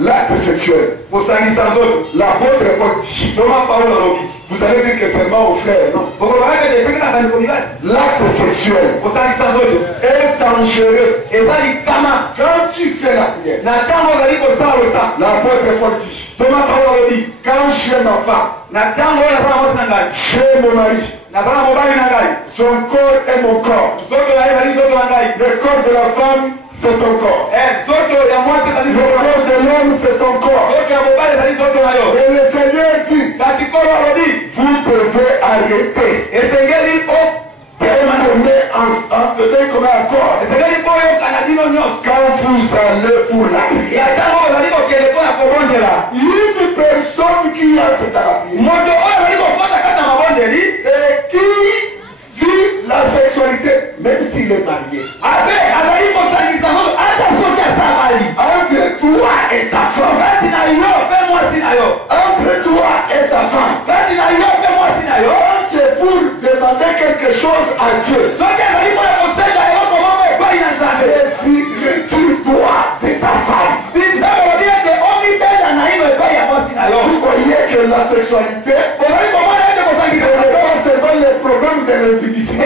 L'acte sexuel, vous savez sans autre, l'apôtre dit, Thomas Paul l'a dit, vous allez dire que seulement aux frères, non? L'acte sexuel, vous savez sans autre, est dangereux. Et ça dit, quand tu fais la prière, l'apôtre dit, Thomas Paul l'a dit, quand j'aime ma femme, j'aime mon mari, son corps est mon corps, le corps de la femme, c'est ton corps. Le corps de l'homme, c'est ton corps. Et le Seigneur dit, vous devez arrêter. Et comme un corps. Quand vous allez pour la prière, une personne qui entre dans la prière et qui vit la sexualité, même s'il est marié, entre toi et ta femme, entre toi et ta femme, c'est pour demander quelque chose à Dieu. J'ai dit, retire-toi de ta femme. Vous voyez que la sexualité, ce n'est pas seulement le problème de l'impudicité. Mais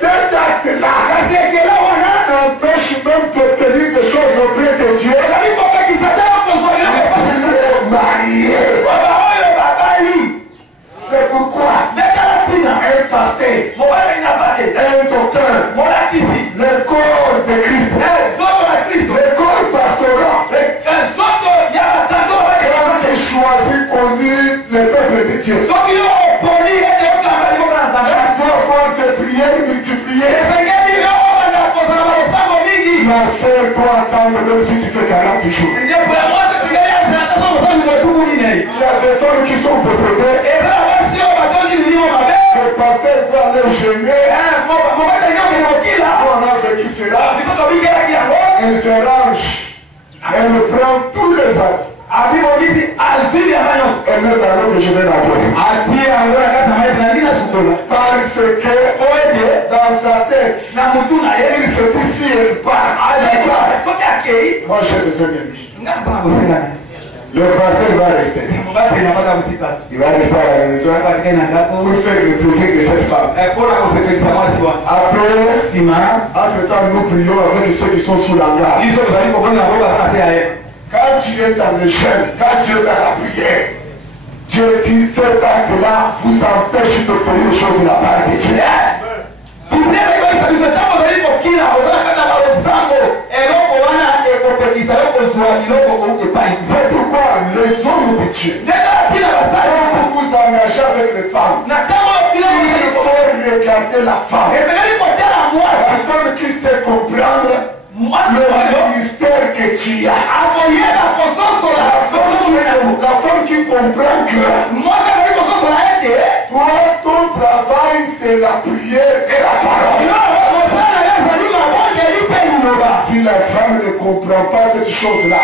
cet acte-là t'empêche même d'obtenir des choses auprès de Dieu. Marié. C'est pourquoi un pasteur, un docteur, le corps de Christ, le corps pastoral, quand tu choisis pour dire le peuple de Dieu, tu dois avoir des prières multipliées. La sœur doit attendre même si tu fais 40 jours. Il y a des femmes qui sont possédées. Le pasteur va aller gêner. On a vécu cela. Elle se range. Elle prend tous les habits. Elle met dans l'eau que je vais l'envoyer. Parce que dans sa tête, il se dit si elle part, moi j'ai besoin de lui. Le pasteur va rester. Il va rester à la maison pour faire le plaisir de cette femme. Après, entre-temps, nous prions avec ceux qui sont sous l'hangar. Quand tu es dans le jeûne, quand tu es dans la prière, Dieu dit cet acte-là vous empêche d'obtenir les choses de la part de Dieu. C'est pourquoi les hommes de Dieu, quand vous vous engagez avec les femmes, il faut regarder la femme. La femme qui sait comprendre le ministère que tu as. La femme qui comprend que toi, ton travail, c'est la prière et la parole. Si la femme ne comprend pas cette chose-là,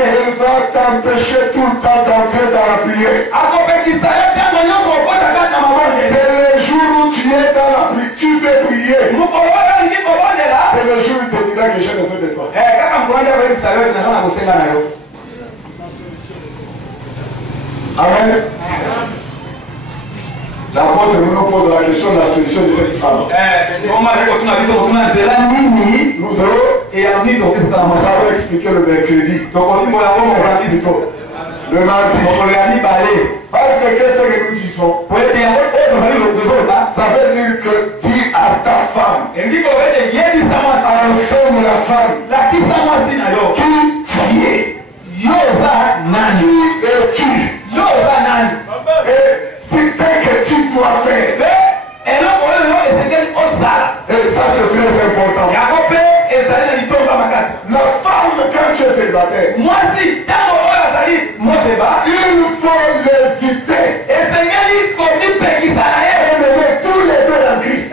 elle va t'empêcher tout le temps d'entrer dans la prière. C'est le jour où tu es dans la prière, tu fais prier. C'est le jour où tu te diras que j'ai besoin de toi. Amen. L'apôtre nous pose la question de la solution de cette femme. Nous allons Ça va expliquer le mercredi. Le mardi. Parce que ce que nous disons, ça veut dire que dis à ta femme, informe la femme, qui tu es, qui es-tu, et c'est ce que tu dois faire. Et ça c'est très important. La femme, quand tu es célibataire, il faut l'éviter. Aimer tous les jours en Christ.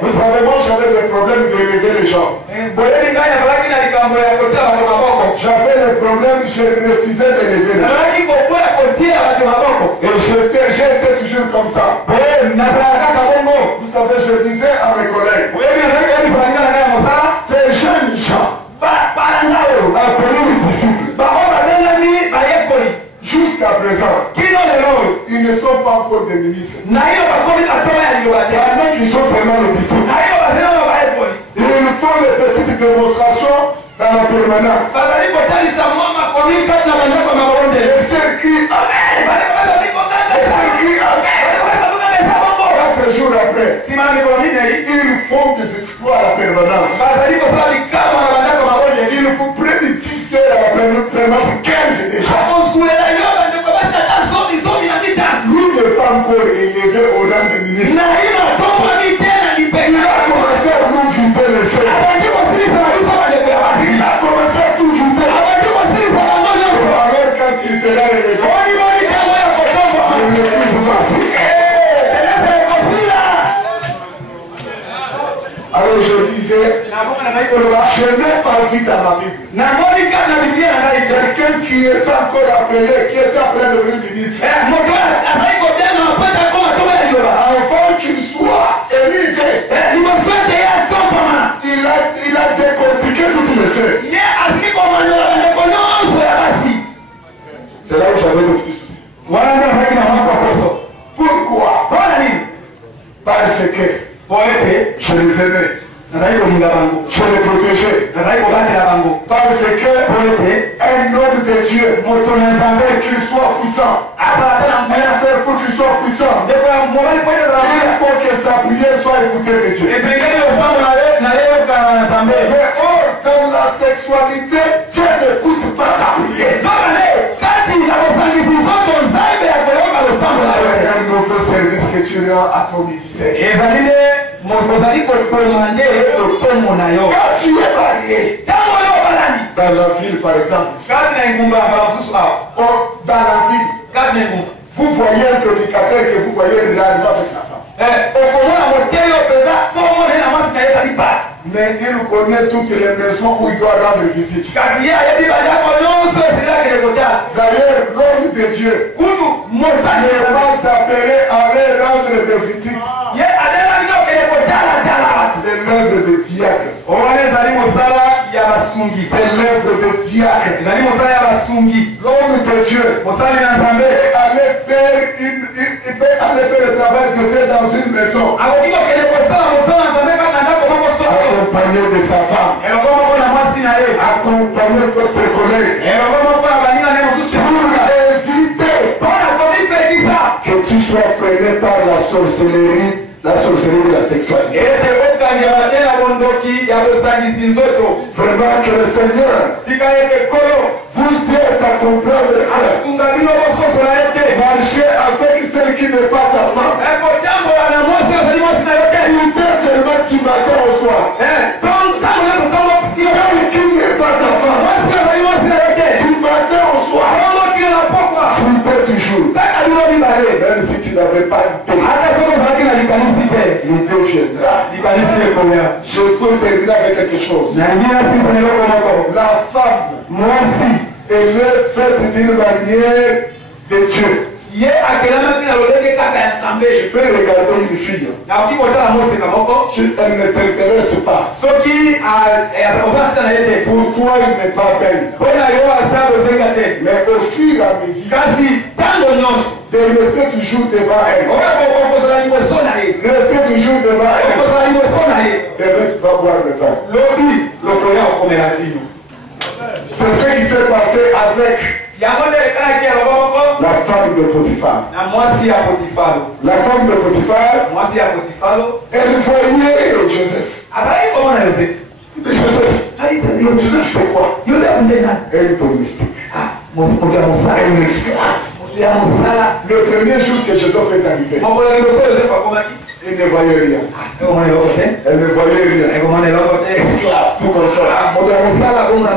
Vous savez, moi j'avais des problèmes de lever les gens. J'avais des problèmes, je refusais de lever les gens. Et j'étais toujours comme ça. Vous savez, je disais à mes collègues, ces jeunes gens, appelés disciples, jusqu'à présent, ils ne sont pas encore des ministres. Pendant qu'ils sont vraiment les disciples, ils font des petites démonstrations dans la permanence. Les circuits, quelques jours après, ils font des exploits à la permanence. Il faut près de 10 heures à la permanence, 15 déjà. Lui n'est pas encore élevé au rang de ministre. Il a commencé à nous vider les feux. Il a commencé à tout vider. Alors quand il sera élevé, il ne puisse pas. Alors je disais, je n'ai pas vu dans la Bible quelqu'un qui est encore appelé, qui est en train de devenir ministre. Avant qu'il soit élevé, il a décortiqué toutes les sœurs. C'est là où j'avais le petit souci. Pourquoi? Parce que je les aimais. Je les protégeais. Parce que un homme de Dieu, qu'il soit puissant, pour qu'il soit puissant, il faut que sa prière soit écoutée de Dieu. Mais or, dans la sexualité, Dieu n'écoute pas ta prière. C'est un mauvais service que tu rends à ton ministère. Quand tu es marié, dans la ville par exemple, dans la ville, vous voyez un prédicateur que vous voyez rarement avec sa femme. Mais il connaît toutes les maisons où il doit rendre visite. D'ailleurs, l'homme de Dieu n'est pas appelé à aller rendre des visites. C'est l'œuvre de diacre. C'est l'œuvre de diacre. L'homme de Dieu est allé faire le travail de Dieu dans une maison. Accompagné de sa femme. Accompagné d'autres collègues. Pour éviter que tu sois freiné par la sorcellerie de la sexualité. Vraiment que le Seigneur vous aide à comprendre que marcher avec celle qui n'est pas ta femme. Écoutez seulement du matin au soir. Celle qui n'est pas ta femme. Du matin au soir. Tu peux toujours. Même si tu n'avais pas l'idée, l'idée viendra. Je veux terminer avec quelque chose. La femme, elle est faite d'une manière de Dieu. Je peux regarder une fille. Elle ne t'intéresse pas. Pour toi, elle n'est pas belle. Mais au fur et à mesure, de rester toujours devant elle. Rester toujours devant elle. va boire le vin. Lobby, le croyant au premier avis. C'est ce qui s'est passé avec la femme de Potiphar. La femme de Potiphar, elle voyait Joseph. Joseph c'est quoi? Un domestique. Un esclave. Le premier jour que Joseph est arrivé, il ne voyait rien. Elle ne voyait rien. Esclave, tout comme ça.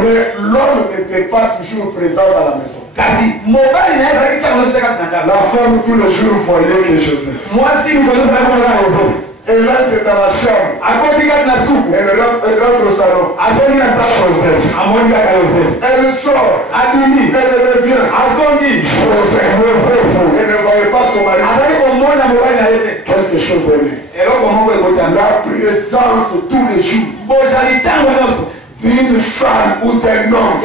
Mais l'homme n'était pas toujours présent dans la maison. La femme tous les jours voyait que Joseph. Elle entre dans la chambre. Elle rentre au salon. Elle sort. Elle revient. Elle ne voyait pas son mari. Quelque chose est là. La présence tous les jours d'une femme ou d'un homme.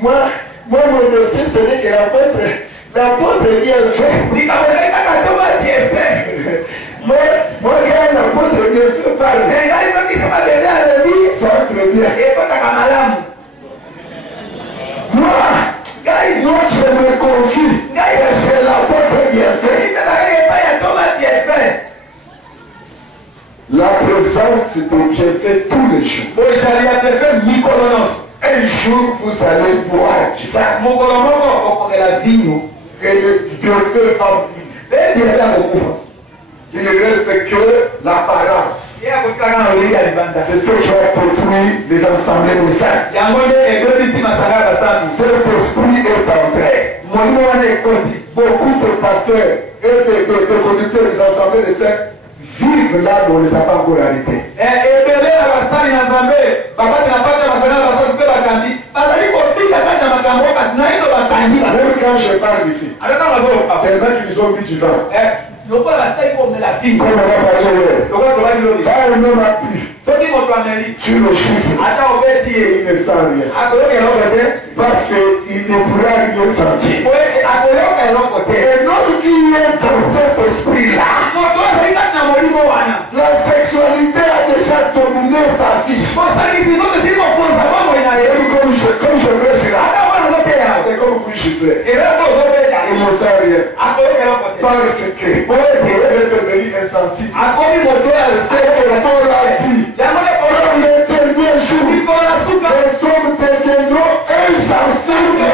Moi, mon dossier, ce n'est que l'apôtre est bien fait. Moi, quand l'apôtre est bien fait, parle. Ça entre bien. Moi, je me confie. C'est l'apôtre bien fait. La présence de bienfait tous les jours. Un jour, vous allez boire du vin. Et le bienfait va mourir. Il ne reste que l'apparence. C'est ce qui a produit les assemblées de saints. Cet esprit est entré. Beaucoup de pasteurs et de conducteurs des assemblées de saints vivent là où on ne les a pas encore arrêtés. Même quand je parle ici, tellement qu'ils ont bu du vin. Comme on a parlé hier, quand un homme a bu, tu le chiffres, il ne sent rien. Parce qu'il ne pourra rien sentir. Un homme qui est dans cet esprit-là, la sexualité a déjà dominé sa vie. Comme je prêche là, c'est comme vous giflez. Il ne sait rien. Parce que elle est devenue insensible. C'est que Paul a dit, dans les derniers jours, les hommes deviendront insensibles.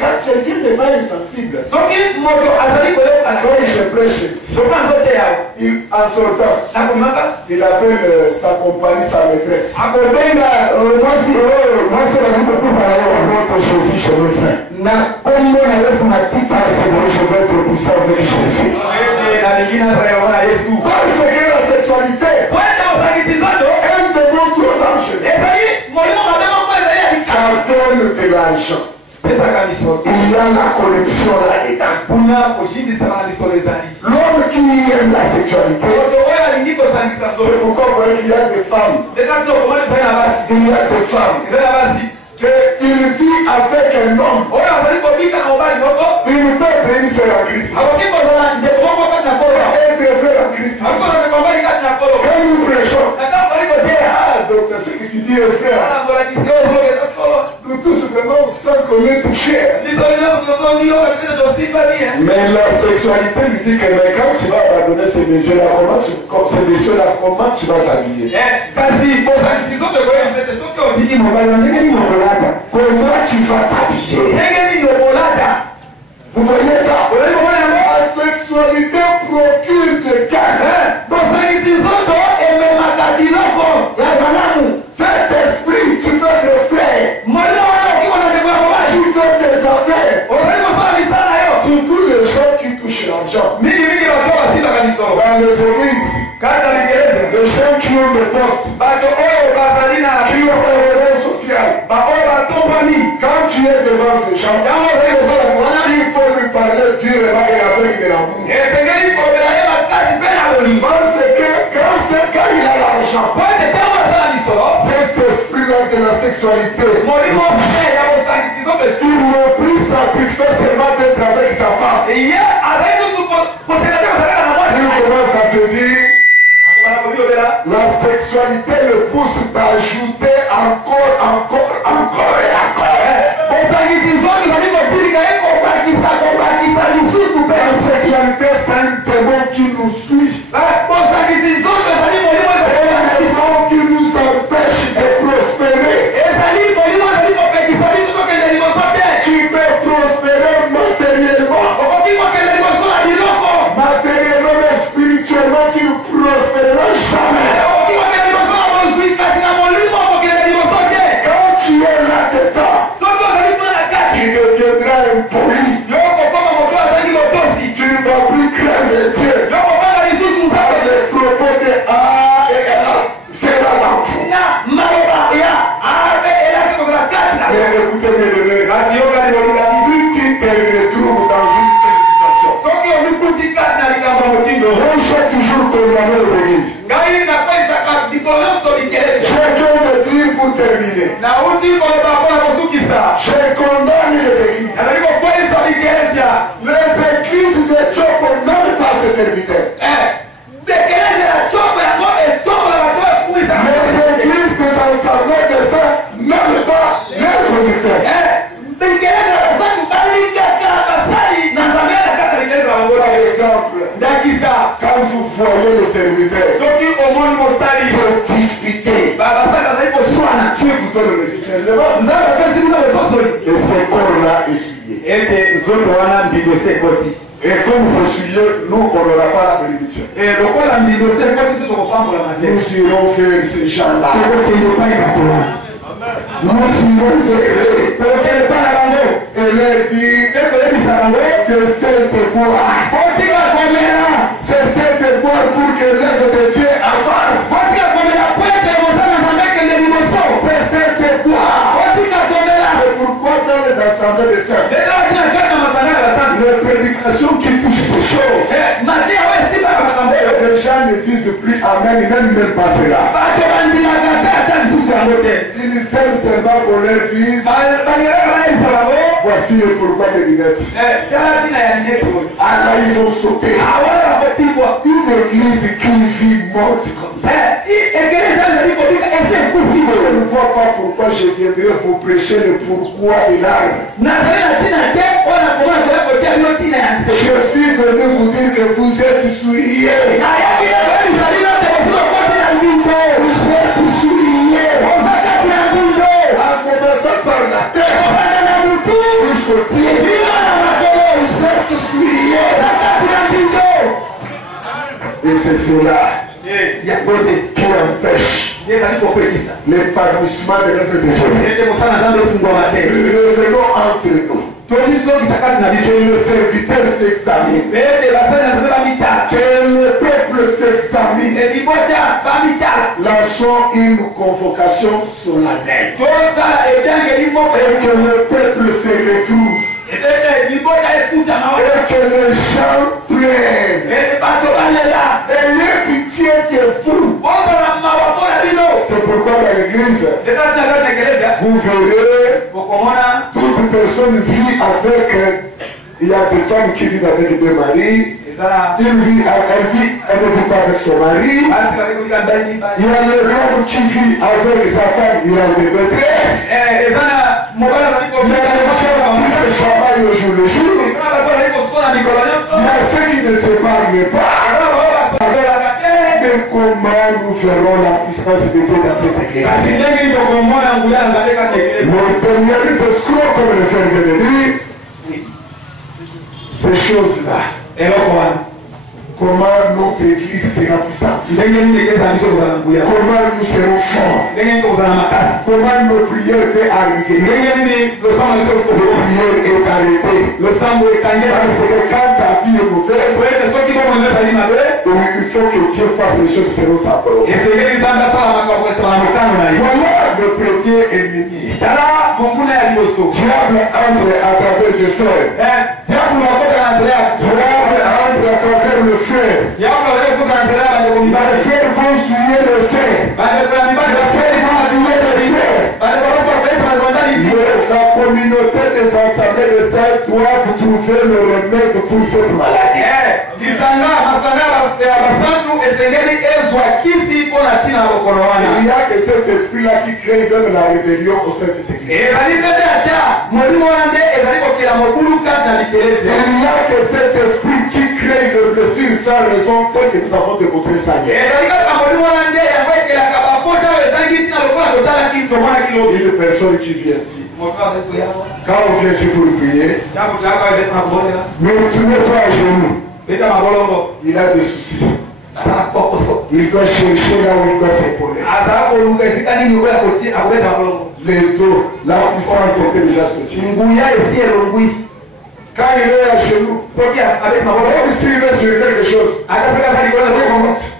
Quand quelqu'un n'est pas insensible, quand je prêche ici, en sortant, il appelle sa compagnie, sa maîtresse. Notre Jésus, je me fais. Parce que je vais être poussé avec Jésus. Parce que la sexualité est un démon trop dangereux. Ça donne de l'argent. Il y a la corruption là-dedans. L'homme qui aime la sexualité, c'est pourquoi vous voyez qu'il y a des femmes. Il y a des femmes qu'il vit avec un homme. Il ne peut être une frère en Christ. Être frère en Christ. Quand nous prêchons, donc ce que tu dis est frère. Nous tous vraiment sans connaître toucher. Mais la sexualité lui dit que mais quand tu vas abandonner ces messieurs-là, comment tu vas t'habiller? Comment tu vas t'habiller? Vous voyez ça? La sexualité procure de gain. Cet esprit, tu veux te faire. Tu fais tes affaires. Surtout les gens qui touchent l'argent. Dans les églises, les gens qui ont des postes, qui ont un réseau social. Quand tu es devant ces gens, il faut lui parler durement et avec de l'amour. Parce que quand il a l'argent, cet esprit-là de la sexualité, il n'est plus satisfait seulement d'être avec sa femme. Il commence à se dire, la sexualité le pousse d'ajouter encore et encore. La sexualité, c'est un démon qui nous suit. Qui nous empêche de prospérer. Tu peux prospérer matériellement. Matériellement mais spirituellement, tu ne prospéreras jamais. Quand tu es là-dedans, tu deviendras impoli. Tu ne vas plus craindre Dieu. Avec les propos de A et Elas, c'est là l'enfant. Écoutez mes bébés, si tu te retrouves dans une telle situation, moi j'ai toujours condamné les églises. Je viens de dire pour terminer, je condamne les églises. Les églises de Tchoko n'aiment pas ses serviteurs. Les églises des enseignants de ça n'aiment pas les serviteurs. Par exemple, quand vous voyez les serviteurs se disputer, Dieu vous donne le discernement que ce corps-là est souillé. Et comme vous souillez, nous on n'aura pas la bénédiction. Nous irons vers ces gens-là. Nous irons vers eux et leur dire cessez de boire. Cessez de boire pour que l'œuvre de Dieu avance. Cessez de boire. C'est pourquoi dans les assemblées de sœurs, les prédications qui touchent ces choses, les gens ne disent plus Amen, ils n'aiment même pas cela. Ils s'aiment seulement qu'on leur dise voici le pourquoi des lunettes. Alors ils ont sauté. Une église qui vit morte comme ça. Je ne vois pas pourquoi je viendrai vous prêcher le pourquoi de l'arbre. Je suis venu vous dire que vous êtes souillés. Vous êtes souillés. En commençant par la tête jusqu'au pied. Vous êtes souillés. Et c'est cela. Il y a quoi qui empêche l'épanouissement de l'œuvre de Dieu. Revenons entre nous. Que le serviteur s'examine. Que le peuple s'examine. Lançons une convocation solennelle. Et que le peuple se retrouve. Et que les gens prennent. Ayez pitié de vous. C'est pourquoi dans l'église, vous verrez, toute personne vit avec, il y a des femmes qui vivent avec deux maris. Elle ne vit pas avec son mari. Il y a le homme qui vit avec sa femme, il a des maîtresses. Il y a les gens qui se chamaillent au jour le jour. Il y a ceux qui ne s'épargnent pas. Mais comment nous ferons la puissance de Dieu dans cette église? Mon premier escroc, comme le frère vient de dire, ces choses-là. Comment notre église sera puissante? Comment nous serons forts? Comment nos prières peuvent arriver? Les prières est arrêtée. Parce que quand ta vie est mauvaise, il faut que Dieu fasse les choses selon sa parole. Voilà le premier ennemi. Diable entre à travers le frère. Diable entre à travers le frère. Les frères vont souiller le sein. Les frères vont souiller le sein. La communauté des assemblées de saints doivent trouver le remède pour cette maladie. Il n'y a que cet esprit-là qui crée de la rébellion au sein des églises. Il n'y a que cet esprit qui crée de blessures sans raison tel que nous avons démontré ça hier. Une personne qui vient ici. Quand on vient ici pour prier, mais tournez-toi à genoux. Il a des soucis. Il doit chercher là où il doit s'épauler. Les dos, la puissance était déjà sortie. Quand il est à genoux, même s'il est sur quelque chose,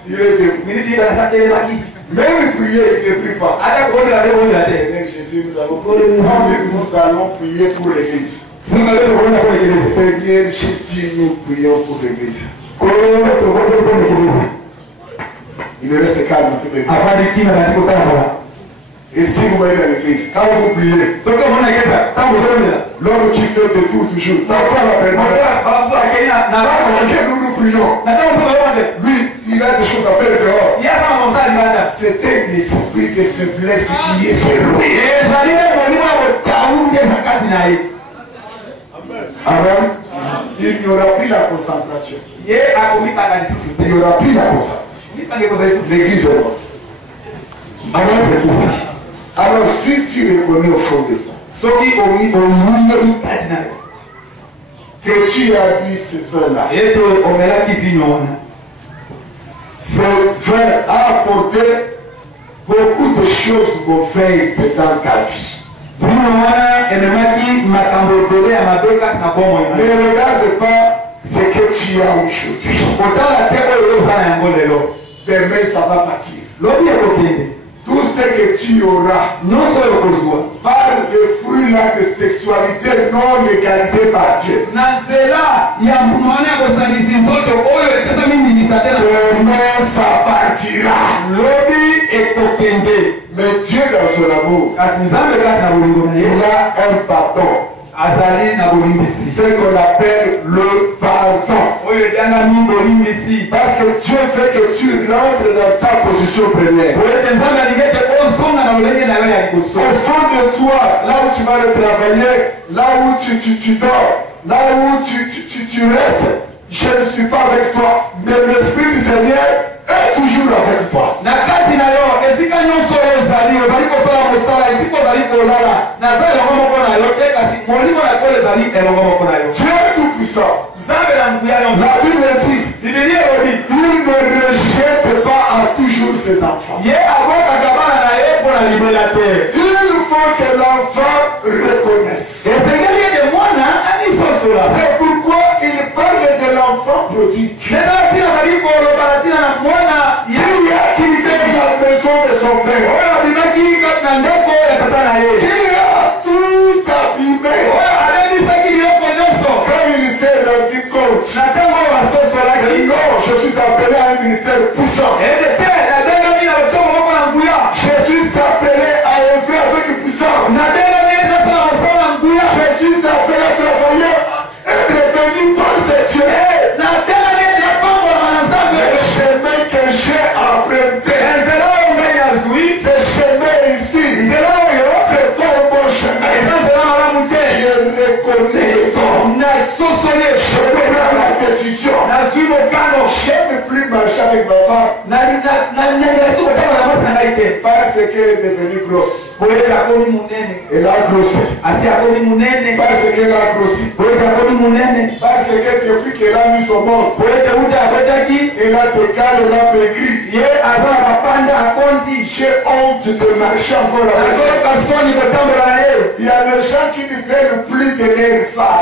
il est debout. Même prier, il ne prie pas. Seigneur Jésus, nous allons prier pour l'église. Seigneur Jésus, nous prions pour l'église. Il reste calme tout de suite. Et si vous voyez dans l'église, quand vous priez, l'homme qui fait de tout toujours, nous prions. Lui, il a des choses à faire dehors. C'est un esprit de faiblesse qui est sur lui. Amen. Il n'y aura plus la concentration. Il n'y aura plus la concentration. L'église est morte. Amen. Alors si tu reconnais au fond de toi que tu as bu ce vin-là, ce vin a apporté beaucoup de choses mauvaises dans ta vie. Ne regarde pas ce que tu as aujourd'hui. Demain ça va partir. Tout ce que tu auras par le fruit là de sexualité non légalisée par Dieu. Demain ça partira. Mais Dieu dans son amour, il a un pardon. Ce qu'on appelle le pardon. Parce que Dieu veut que tu rentres dans ta position première. Au fond de toi, là où tu vas le travailler, là où tu dors, là où tu restes, je ne suis pas avec toi, mais l'Esprit du Seigneur est toujours avec toi. Tu es tout puissant. La Bible dit, il ne rejette pas à toujours ses enfants. Il faut que l'enfant reconnaisse. C'est pourquoi il parle de l'enfant prodigue. Qui a quitté la maison de son père. Qui a tout abîmé. Quand il s'est rendu compte, non, je suis appelé à un ministère puissant. Je suis appelé à œuvrer avec puissance. Je suis appelé à travailler, être béni par ce Dieu. Le chemin que j'ai emprunté, ce chemin ici, c'est pas un bon chemin. Je reconnais le temps. Je prends la décision. Je ne plus marcher avec ma femme. Parce qu'elle est devenue grosse. Elle a grossi. Parce qu'elle a grossi. Parce que depuis qu'elle a mis son monde, elle a décalé, elle a maigri. J'ai honte de marcher encore avec elle. Il y a des gens qui ne veulent plus de leur femme.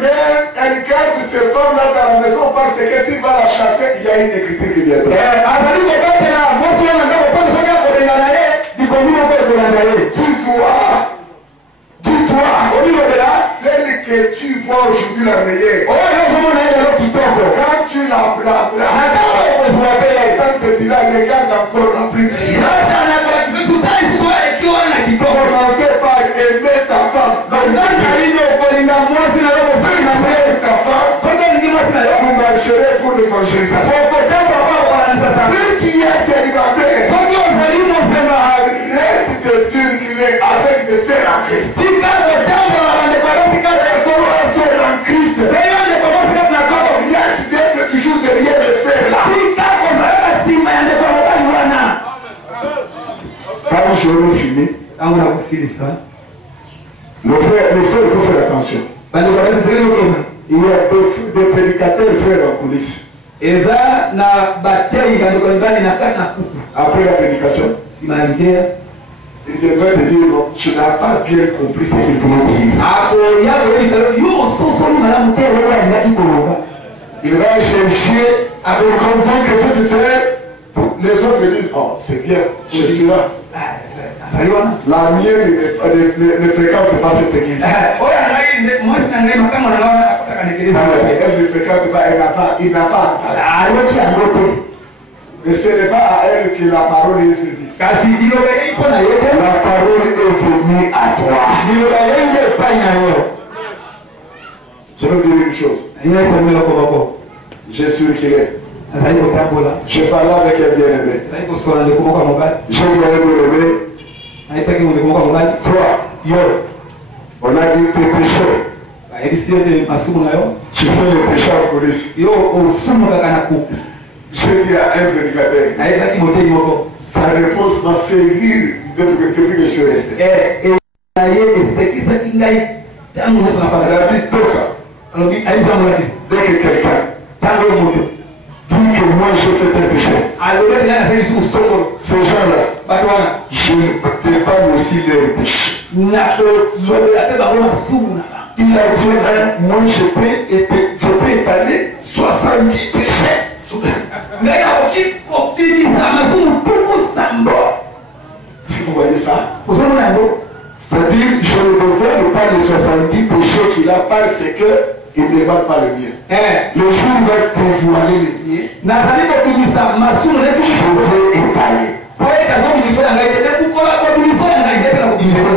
Mais elle garde ces femmes-là dans la maison parce que s'il va la chasser, il y a une écriture qui viendra. Dis-toi, celle que tu vois aujourd'hui la meilleure, quand tu la blâmeras, quand tu te diras, regarde encore la plus meilleure. Commencez par aimer ta femme. Si tu aimes ta femme, vous marchez marcherai pour l'évangélisation. Si tu es célibataire, arrête de circuler avec des sœurs en Christ. Arrête d'être toujours derrière les frères là. Quand je vais finir, le frère, les sœurs, il faut faire attention. Il y a des prédicateurs frères en coulisses. Après la prédication, il viendrait te dire non, tu n'as pas bien compris ce qu'il voulait dire. Il va chercher à me convaincre que les autres disent oh, c'est bien, je suis là. La mienne ne fréquente pas cette église. Elle ne fréquente pas, il n'a pas entendu. Mais ce n'est pas à elle que la parole est venue. La parole est venue à toi. Je veux dire une chose. J'ai circulé. Je parlais avec un bien-aimé. Je lui ai levé. Toi, on a dit tes péchés. Tu fais le péché en police. J'ai dit à un prédicateur, sa réponse m'a fait rire depuis que je suis resté. Elle a dit Toka, dès que quelqu'un dit que moi j'ai fait un péché, ces gens-là, je déballe aussi leur péché. Il a dit, moi je peux étaler 70 péchés. Si vous voyez ça, c'est-à-dire je ne dévoile pas les 70 péchés qu'il a parce qu'il ne dévoile pas le mien. Le jour où il va dévoiler les miens, je vais étaler.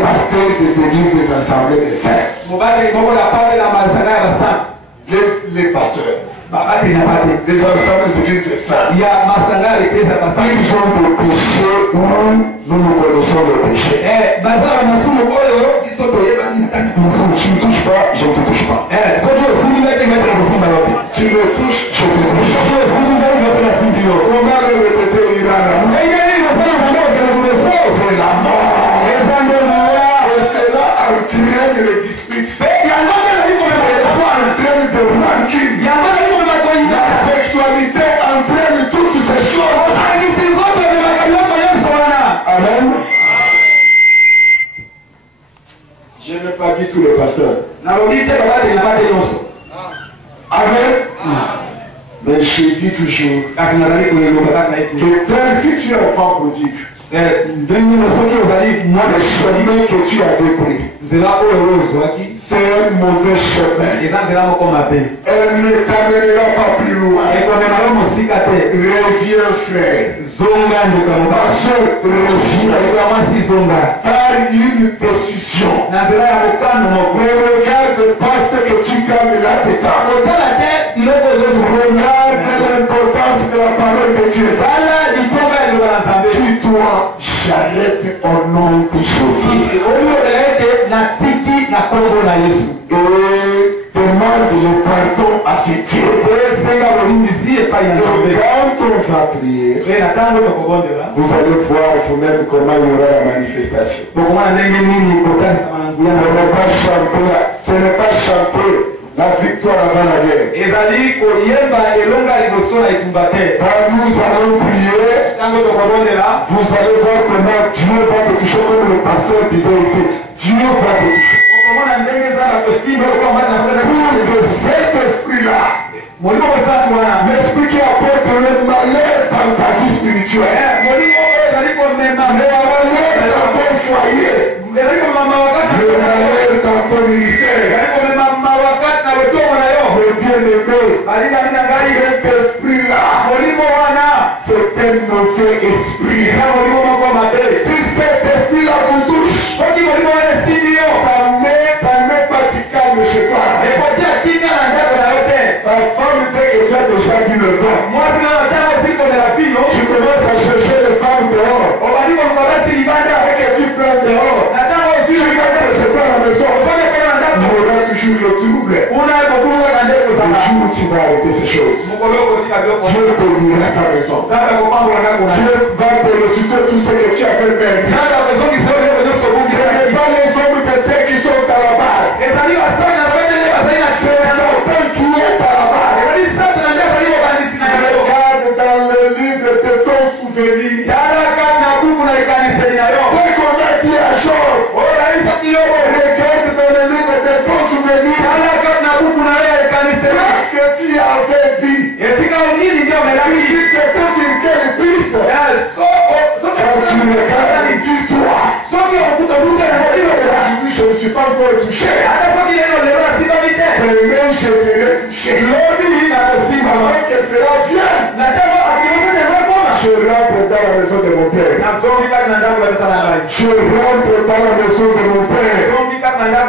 Pasteur des églises des assemblées des saints. Les pasteurs. Des assemblées des églises des saints. Ils ont des péchés où nous nous connaissons le péché. Tu ne touches pas, je ne te touche pas. Tu me touches, je te touche. Comment le répéter l'Iran? C'est la mort. Et cela entraîne les disputes. Entraîne de rancune. La sexualité entraîne toutes ces choses. Amen. Je n'ai pas dit tous les pasteurs. Amen. Mais je dis toujours que si tu es enfant prodigue, le chemin que tu avais pris, c'est un mauvais chemin. Elle ne t'amènera pas plus loin. Reviens, frère. Ma soeur, reviens. Par une décision. Ne regarde pas ce que tu gagnes là dedans. Regarde l'importance de la parole de Dieu. Dis-toi, j'arrête au nom de Jésus. Et demande le pardon à ces dieux. Et quand on va prier, vous allez voir vous-même comment il y aura la manifestation. Ce n'est pas chanter la victoire avant la guerre. Quand nous allons prier, vous allez voir comment Dieu va te toucher, comme le pasteur disait ici. Dieu va te toucher. Pour que cet esprit-là, l'esprit qui apporte le malheur dans ta vie spirituelle, le malheur dans ton foyer, le malheur dans ton ministère, le bien-aimé, cet esprit-là, c'est un mauvais esprit. Si cet esprit-là vous touche, ça ne met pas du calme chez toi. Ta femme dit que tu as déjà bu le vin, tu commences à chercher les femmes dehors. Et que tu prends dehors. Tu regardes chez toi à la maison. Il y aura toujours le trouble. Le jour où tu vas arrêter ces choses, Dieu bénira ta maison. Dieu va te ressusciter tout ce que tu as fait faire. Ce n'est pas les hommes de Dieu qui sont à la base. C'est Satan qui est à la base. Regarde dans le livre de ton souvenir. Ce qu'on a dit à Job. Regarde dans le livre de ton souvenir. Qu'est-ce que tu avais dit? Si tu sais sur quelle piste? Quand tu regardes, dis-toi. Aujourd'hui, je ne suis pas encore touché. Demain, je serai touché. Avant que cela vienne, je rentre dans la maison de mon père. Je rentre dans la maison de mon père. À la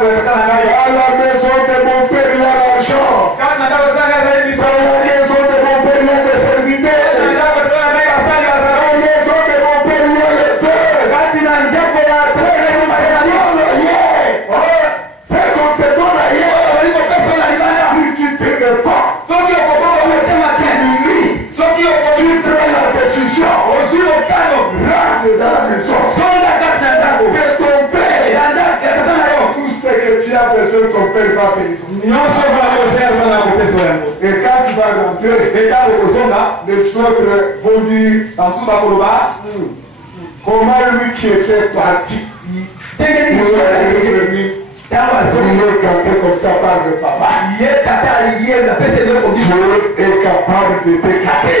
maison de mon père, il y a l'argent. Dans la maison de mon père, il y a des serviteurs. Dans la maison de mon père, il y a les pères. C'est qu'on te donne ailleurs. Si tu te répands, tu prends la décision. Rentre dans la maison de ton père. Tout ce que tu as besoin, ton père va te dire. Et quand tu vas rentrer, les autres vont dire comment lui qui était parti, il est revenu. Il est canté comme ça par le papa. Dieu est capable de t'éclater.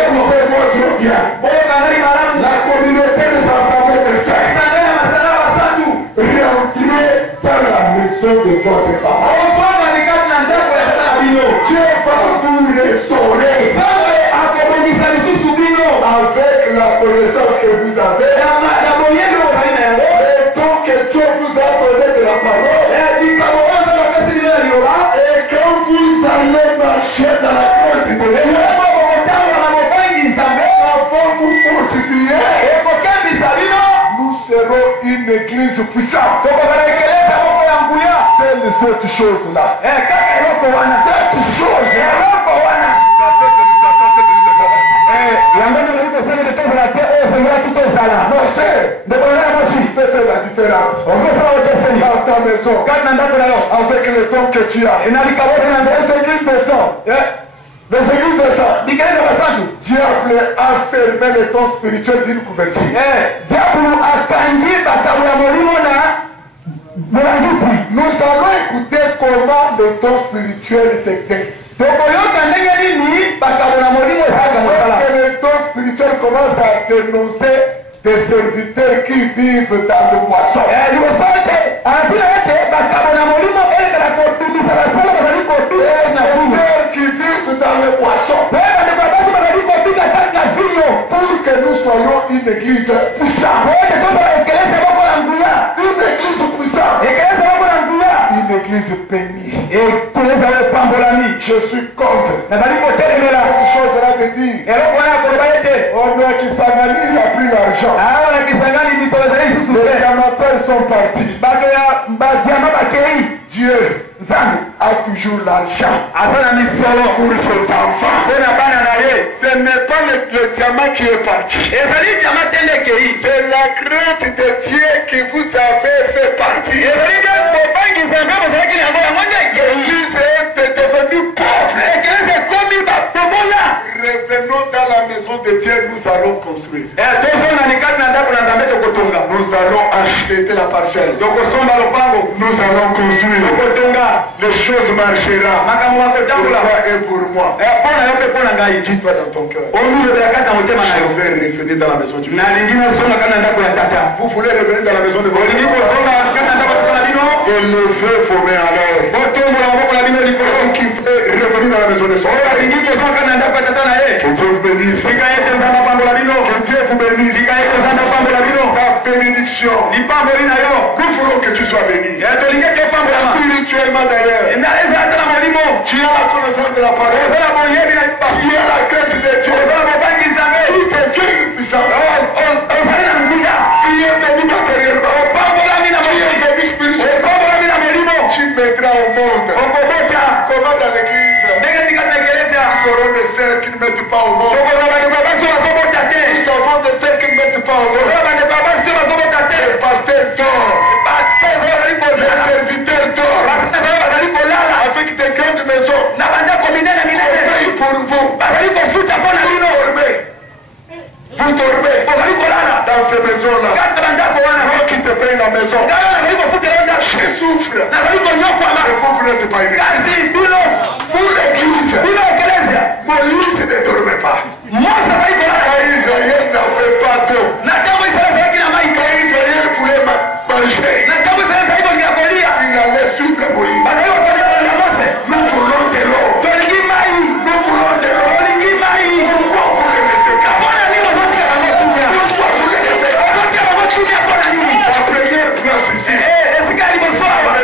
Écoutez-moi trop bien. La communauté des assemblées de sexe. Rentrez dans la maison de votre papa. Dieu va vous restaurer avec la connaissance que vous avez. Et donc que Dieu vous a donné de la parole. Et quand vous allez marcher dans la porte de Dieu, ça va vous fortifier. Nous serons une église puissante. C'est cette chose-là. Cette chose-là. Non, c'est tu peux faire la différence dans ta maison avec le don que tu as. Les églises de sang. Les églises de sang. Dieu a appelé à fermer le don spirituel d'une couverture. Nous allons écouter comment le don spirituel s'exerce. Que le don spirituel commence à dénoncer des serviteurs qui vivent dans le moisson. Des qui vivent dans le moisson. Pour que nous soyons une église puissante. Une église puissante. Une église bénie. Je suis contre cette chose-là de dire on a Kisangani, il a pris l'argent. Les amateurs sont partis. Dieu a toujours l'argent pour ses enfants. Ce n'est pas le diamant qui est parti. C'est la crainte de Dieu qui vous avait fait partir. L'église est devenue pauvre. Revenons dans la maison de Dieu, nous allons construire. Nous allons acheter la parcelle. Nous allons construire. Les choses marcheront pour toi et pour moi. Dis-toi dans ton cœur. Je vais revenir dans la maison du Dieu. Vous voulez revenir dans la maison de votre Dieu? Élevez vos mains alors. Vous qui voulez revenir dans la maison de son Père. Que Dieu vous bénisse. Que Dieu vous bénisse. Ta bénédiction bénédiction. Nous voulons que tu sois béni. Spirituellement d'ailleurs. Tu as la connaissance de la parole. Tu as la crainte de Dieu. Tu deviens une puissance. Tu es béni matériellement. Tu es béni spirituellement. Tu mettras au monde. Comment dans l'église? Nous aurons des sœurs qui ne mettent pas au monde. Nous avons des sœurs qui ne mettent pas au monde. Les pasteurs d'or. Les serviteurs d'or. Avec des grandes maisons. On paye pour vous. Vous dormez dans ces maisons-là. Moi qui te paye la maison. Je souffre. Et vous n'êtes pas aimé. Pour l'église. Moïse ne dormait pas. Israël n'avait pas d'eau. Israël voulait manger. Il allait suivre Moïse. Nous voulons de l'eau. Nous voulons de l'eau. Pourquoi vous ne laissez pas? La première place ici. Ce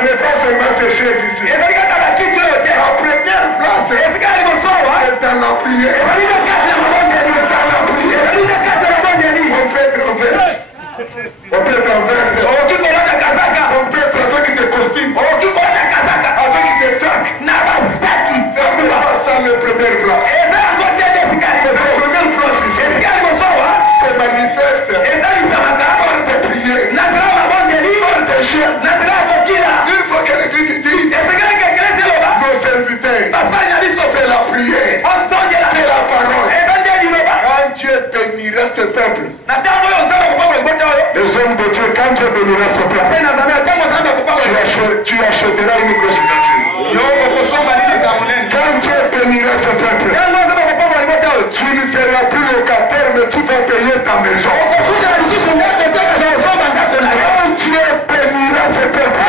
n'est pas seulement ces chaises ici. La première place est dans la prière. On peut être en veste. On peut être avec des costumes. Avec des sacs. C'est pas ça le premier place. La première place ici. C'est manifeste. Par des prières. Par des chants. Une fois que l'église dit nos serviteurs, c'est la prière. C'est la parole. Quand Dieu bénira ce peuple, les hommes de Dieu, quand Dieu bénira ce peuple, tu achèteras une grosse voiture. Quand Dieu bénira ce peuple, tu ne seras plus locataire, mais tu vas payer ta maison. Quand Dieu bénira ce peuple,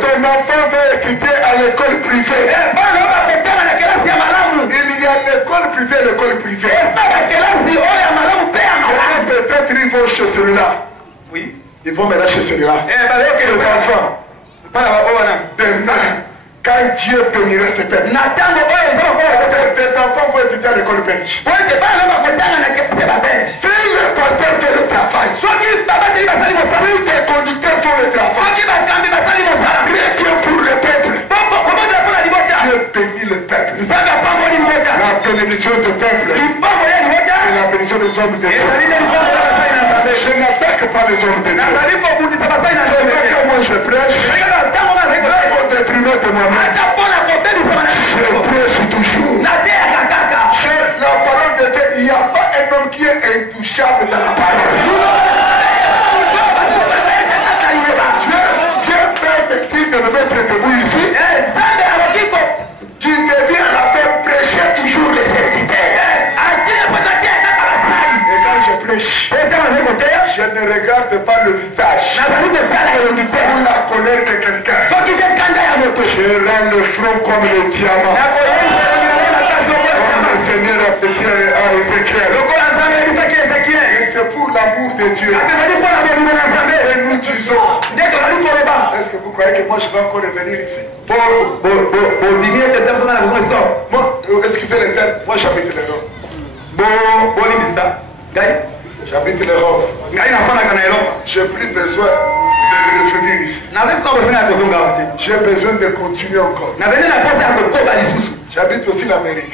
ton enfant va étudier à l'école privée. Il y a l'école privée et l'école privée. Peut-être ils vont chez celui-là. Oui. Ils vont maintenant chez celui-là. Les enfants. Demain, quand Dieu bénira ce peuple, des enfants vont étudier à l'école belge. Si le pasteur fait le travail, si les conducteurs font le travail, rien que pour le peuple, Dieu bénit le peuple. La bénédiction du peuple et la bénédiction des hommes de Dieu. Je n'attaque pas les hommes de Dieu. C'est vrai que moi je prêche, pour déprimer de moi-même, je prêche toujours. La parole de Dieu, il n'y a pas un homme qui est intouchable dans la parole. Dieu permet de me mettre debout ici. Tu deviens la faire prêcher toujours les serviteurs. Et quand je prêche, je ne regarde pas le visage ou la colère de quelqu'un. Je rends le front comme le diamant. Comme le Seigneur a dit à Ézéchiel. Et c'est pour l'amour de Dieu. Et nous disons, est-ce que vous croyez que moi je vais encore revenir ici? Excusez les termes, moi j'habite l'Europe. J'habite l'Europe. J'ai plus besoin de revenir ici. J'ai besoin de continuer encore. J'habite aussi l'Amérique.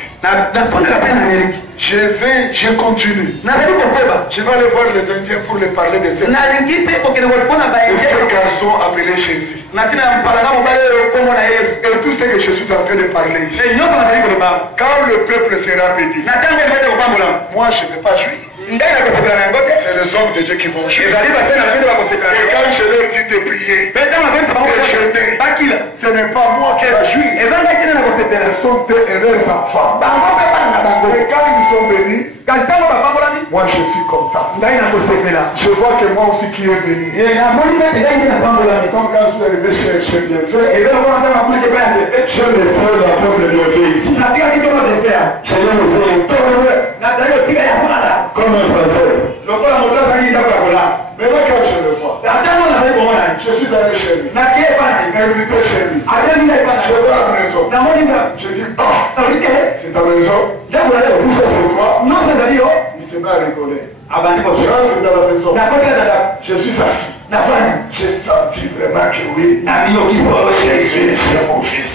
Je continue. Je vais aller voir les Indiens pour les parler de ces garçons appelés Jésus. Et tout ce que je suis en train de parler ici. Quand le peuple sera béni, moi je ne vais pas jouir. C'est les hommes de Dieu qui vont jouer. Et quand je leur dis de prier, de jeûner, ce n'est pas moi qui va jouir. Ce sont eux et leurs enfants. Et quand ils sont bénis, moi je suis content. Je vois que moi aussi qui est béni. Comme quand je suis arrivé chez Bienfait, j'ai le seul peuple de Dieu ici. Comme un français. Maintenant que invité chez lui. Je vais à la maison. Je dis, ah, c'est ta maison. C'est toi. Il se met à rigoler. Je rentre dans la maison. Je suis assis. J'ai senti vraiment que oui. Jésus, c'est mon fils.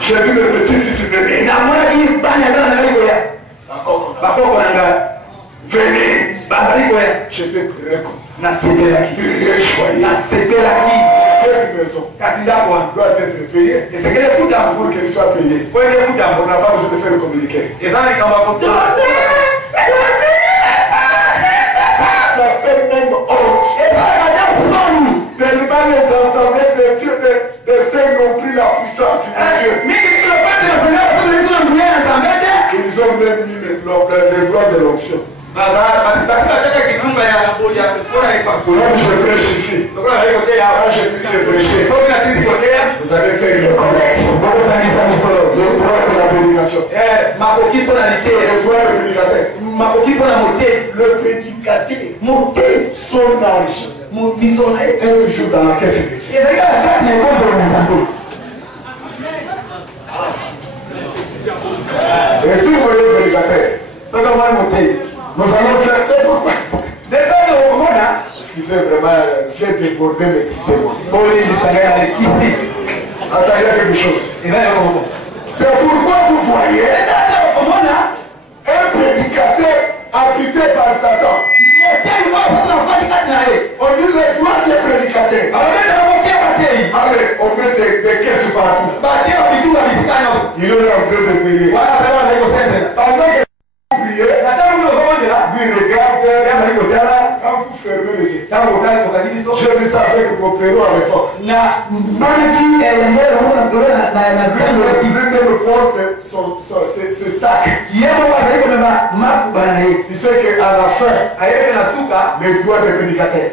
J'ai vu le petit-fils venir. Venez. J'étais très content. Très joyeux. Cette maison doit être payée. Pour qu'elle soit payée, on n'a pas besoin de faire le communiqué. Ça fait même honte. Tellement les assemblées de Dieu, des saints ont pris la puissance de Dieu. Ils ont même mis les droits de l'onction. Comme je prêche ici, quand j'ai fini de prêcher, vous allez faire le correct. Le droit de la prédication. Le droit de prédicateur. Le prédicateur, son argent est toujours dans la caisse de Dieu. Et si vous voyez le prédicateur, nous allons faire ça pourquoi? Excusez vraiment, j'ai débordé, mais excusez-moi. Attendez quelque chose. C'est pourquoi vous voyez un prédicateur habité par Satan. On dit le droit des prédicateurs. Allez, on met des caisses partout. Il est en train de payer. Pendant que vous priez, lui regarde, quand vous fermez les yeux. Je vis ça avec mon père à l'époque. Il me porte ses sacs. Il sait qu'à la fin, les droits des prédicateurs.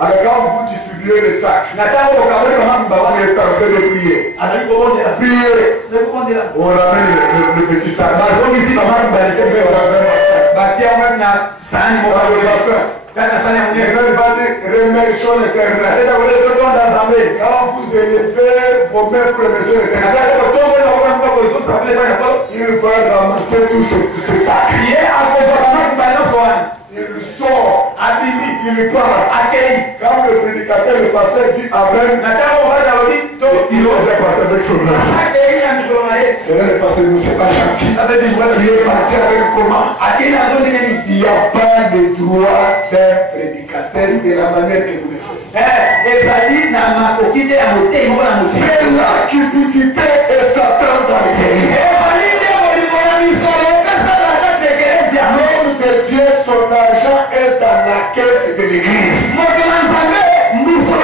Alors quand vous distribuez les sacs, il est en train de prier. Prier. On ramène le petit sac. Remercions l'Éternel. Quand vous élevez vos mains pour remercier l'Éternel, il va ramasser tous ces sacs. Il sort, il part. Quand le prédicateur, le pasteur dit Amen, il ose passer avec son argent. Le pasteur ne s'est pas gentil. Il est parti avec comment? Il n'y a pas de droit d'un prédicateur de la manière que nous le faisons. C'est la cupidité et Satan dans les églises. L'homme de Dieu, son argent est dans la caisse de l'église.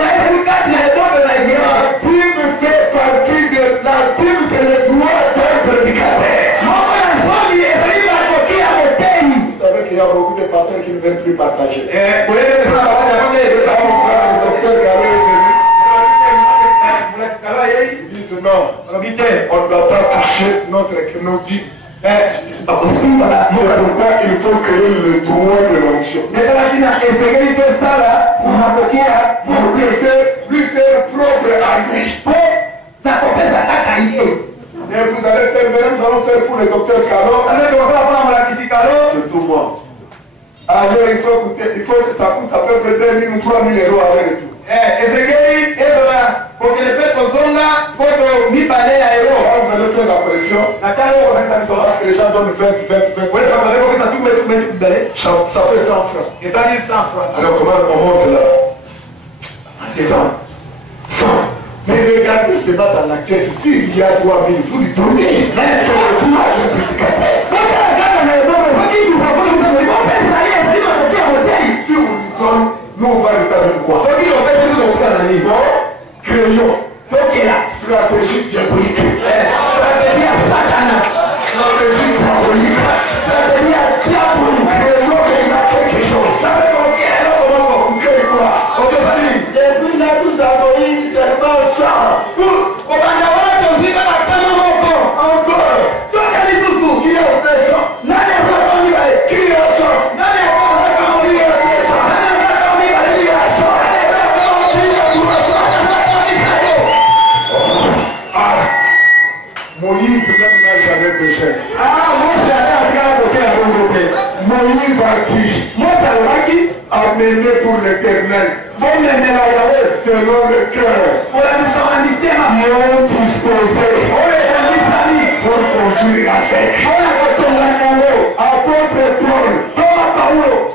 La dîme fait partie de la dîme, c'est le droit d'un prédicateur. Vous savez qu'il y a beaucoup de pasteurs qui ne veulent plus partager. Le docteur Gallo est venu. Ils disent non, on ne doit pas toucher nos dîmes. C'est pourquoi il faut créer le droit de l'onction. Pour lui faire propre à lui. Et vous allez faire, nous allons faire pour le docteur Gallo. C'est tout moi. Alors il faut que ça coûte à peu près 2 000 ou 3 000 euros avec et tout. Vous allez faire la collection. Parce que les gens donnent 20. Ça fait 100 francs. Alors comment on monte là? 100. Mais regardez ce matin dans la caisse. S'il y a 3 000, vous lui donnez. C'est le droit du prédicateur. Si on lui donne, nous on va rester avec quoi? Créons stratégie diabolique. Stratégie diabolique. Créons quelque chose. On crée quoi? Depuis là, nous avons eu seulement ça. Encore. Qui a fait ça? Qui a ça? chaise. Ah, Moïse Moïse a dit, amenez pour l'Éternel, selon le cœur, qui ont disposé pour construire avec. Apôtre Paul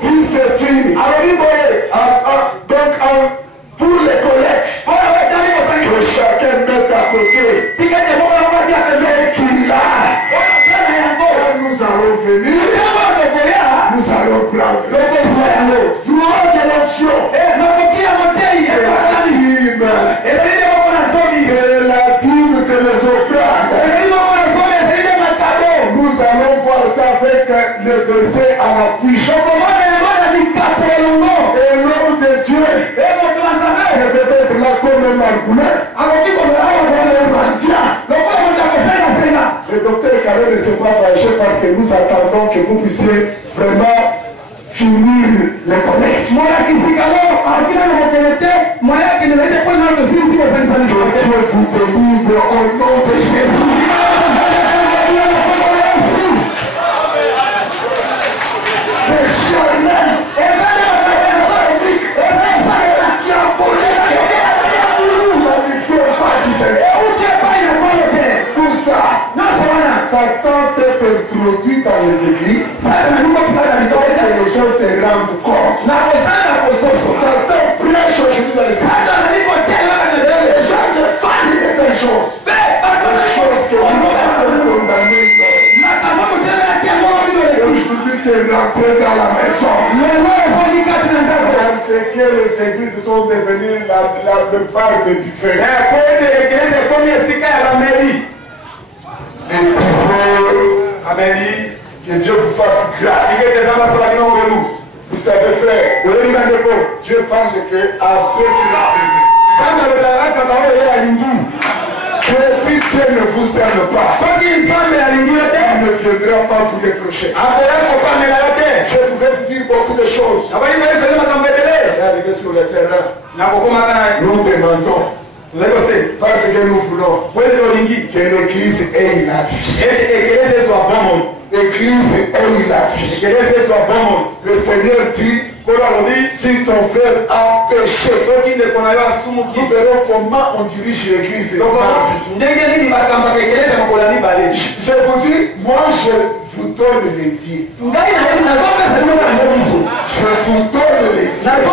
dit ceci, donc pour les collectes, que chacun mette à côté ce qu'il a. Quand nous allons venir, nous allons prendre. Droit d'élection. La dîme, c'est les offrandes. Nous allons voir ça avec le verset à l'appui. Et l'homme de Dieu ne peut être là comme un margoulin, comme un mendiant. Le docteur Carré ne s'est pas fâché parce que nous attendons que vous puissiez vraiment finir les connexes. Que Dieu vous délivre au nom de Jésus. C'est charnel. Satan s'est introduit dans les églises. Et les gens se rendent compte. Satan prêche aujourd'hui dans les églises. Et les gens défendent de telles choses. Les choses que nous avons condamnées. Et aujourd'hui, c'est rentré dans la maison. C'est que les églises sont devenues la plupart des buffets. Amélie, que Dieu vous fasse grâce. Vous savez, frère, Dieu parle que à ceux qui l'ont aimé. Que si Dieu ne vous aime pas, il ne viendra pas vous reprocher. Je pouvais vous dire beaucoup de choses. Arrivé sur le terrain, nous demandons. Parce que nous voulons que l'église ait la vie. L'église ait la vie. Le Seigneur dit, si ton frère a péché, nous verrons comment on dirige l'église. Je vous dis, moi je vous donne les yeux. Je vous donne les yeux.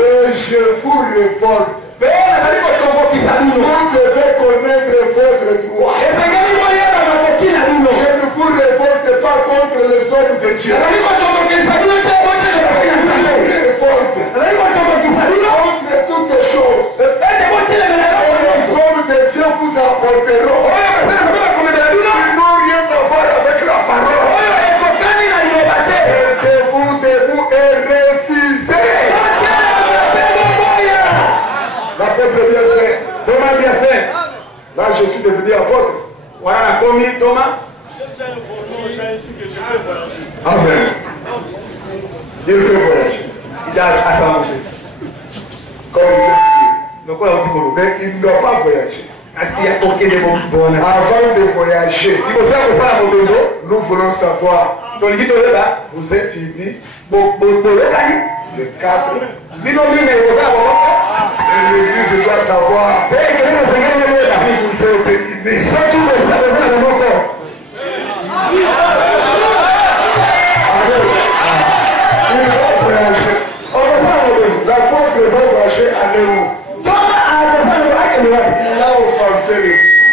Et je vous révolte. Vous devez connaître votre droit. Je ne vous révolte pas contre les hommes de Dieu. Je vous révolte contre toutes les choses. Et les hommes de Dieu vous apporteront. Ils n'ont rien à voir avec la parole. Et que vous devez refuser. L'apôtre bien fait. Thomas bien fait. Là, je suis devenu apôtre. Voilà, commis Thomas. Amen. Il peut voyager. Il a à sa manger. Comme il veut. Mais il ne doit pas voyager. Avant de voyager, nous voulons savoir. Vous êtes unis. Le 4. Et l'église doit savoir. Vous êtes unis. L'apôtre va voyager à Léo. Il a offensé l'église.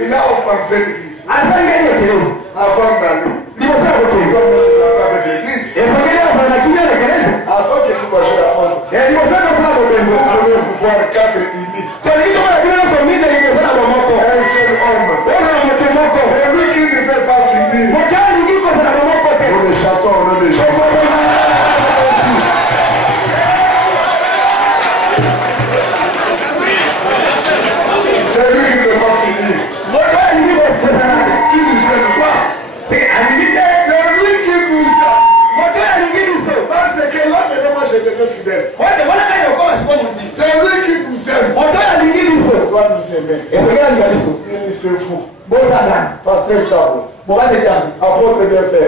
Il a offensé l'église. Avant d'aller. Avant que vous voyez l'apôtre. Vous voulez vous voir 4 unis. Un seul homme. C'est lui qui ne fait pas s'unir. Nous les chassons au nom de Jésus. C'est lui qui ne fait pas s'unir. Qui ne fait pas. C'est lui qui nous a. Parce que là, maintenant, moi, je deviens fidèle. C'est lui qui nous aime. doit nous aimer. Il ne se fout. Pasteur Tabo. Apôtre bien fait.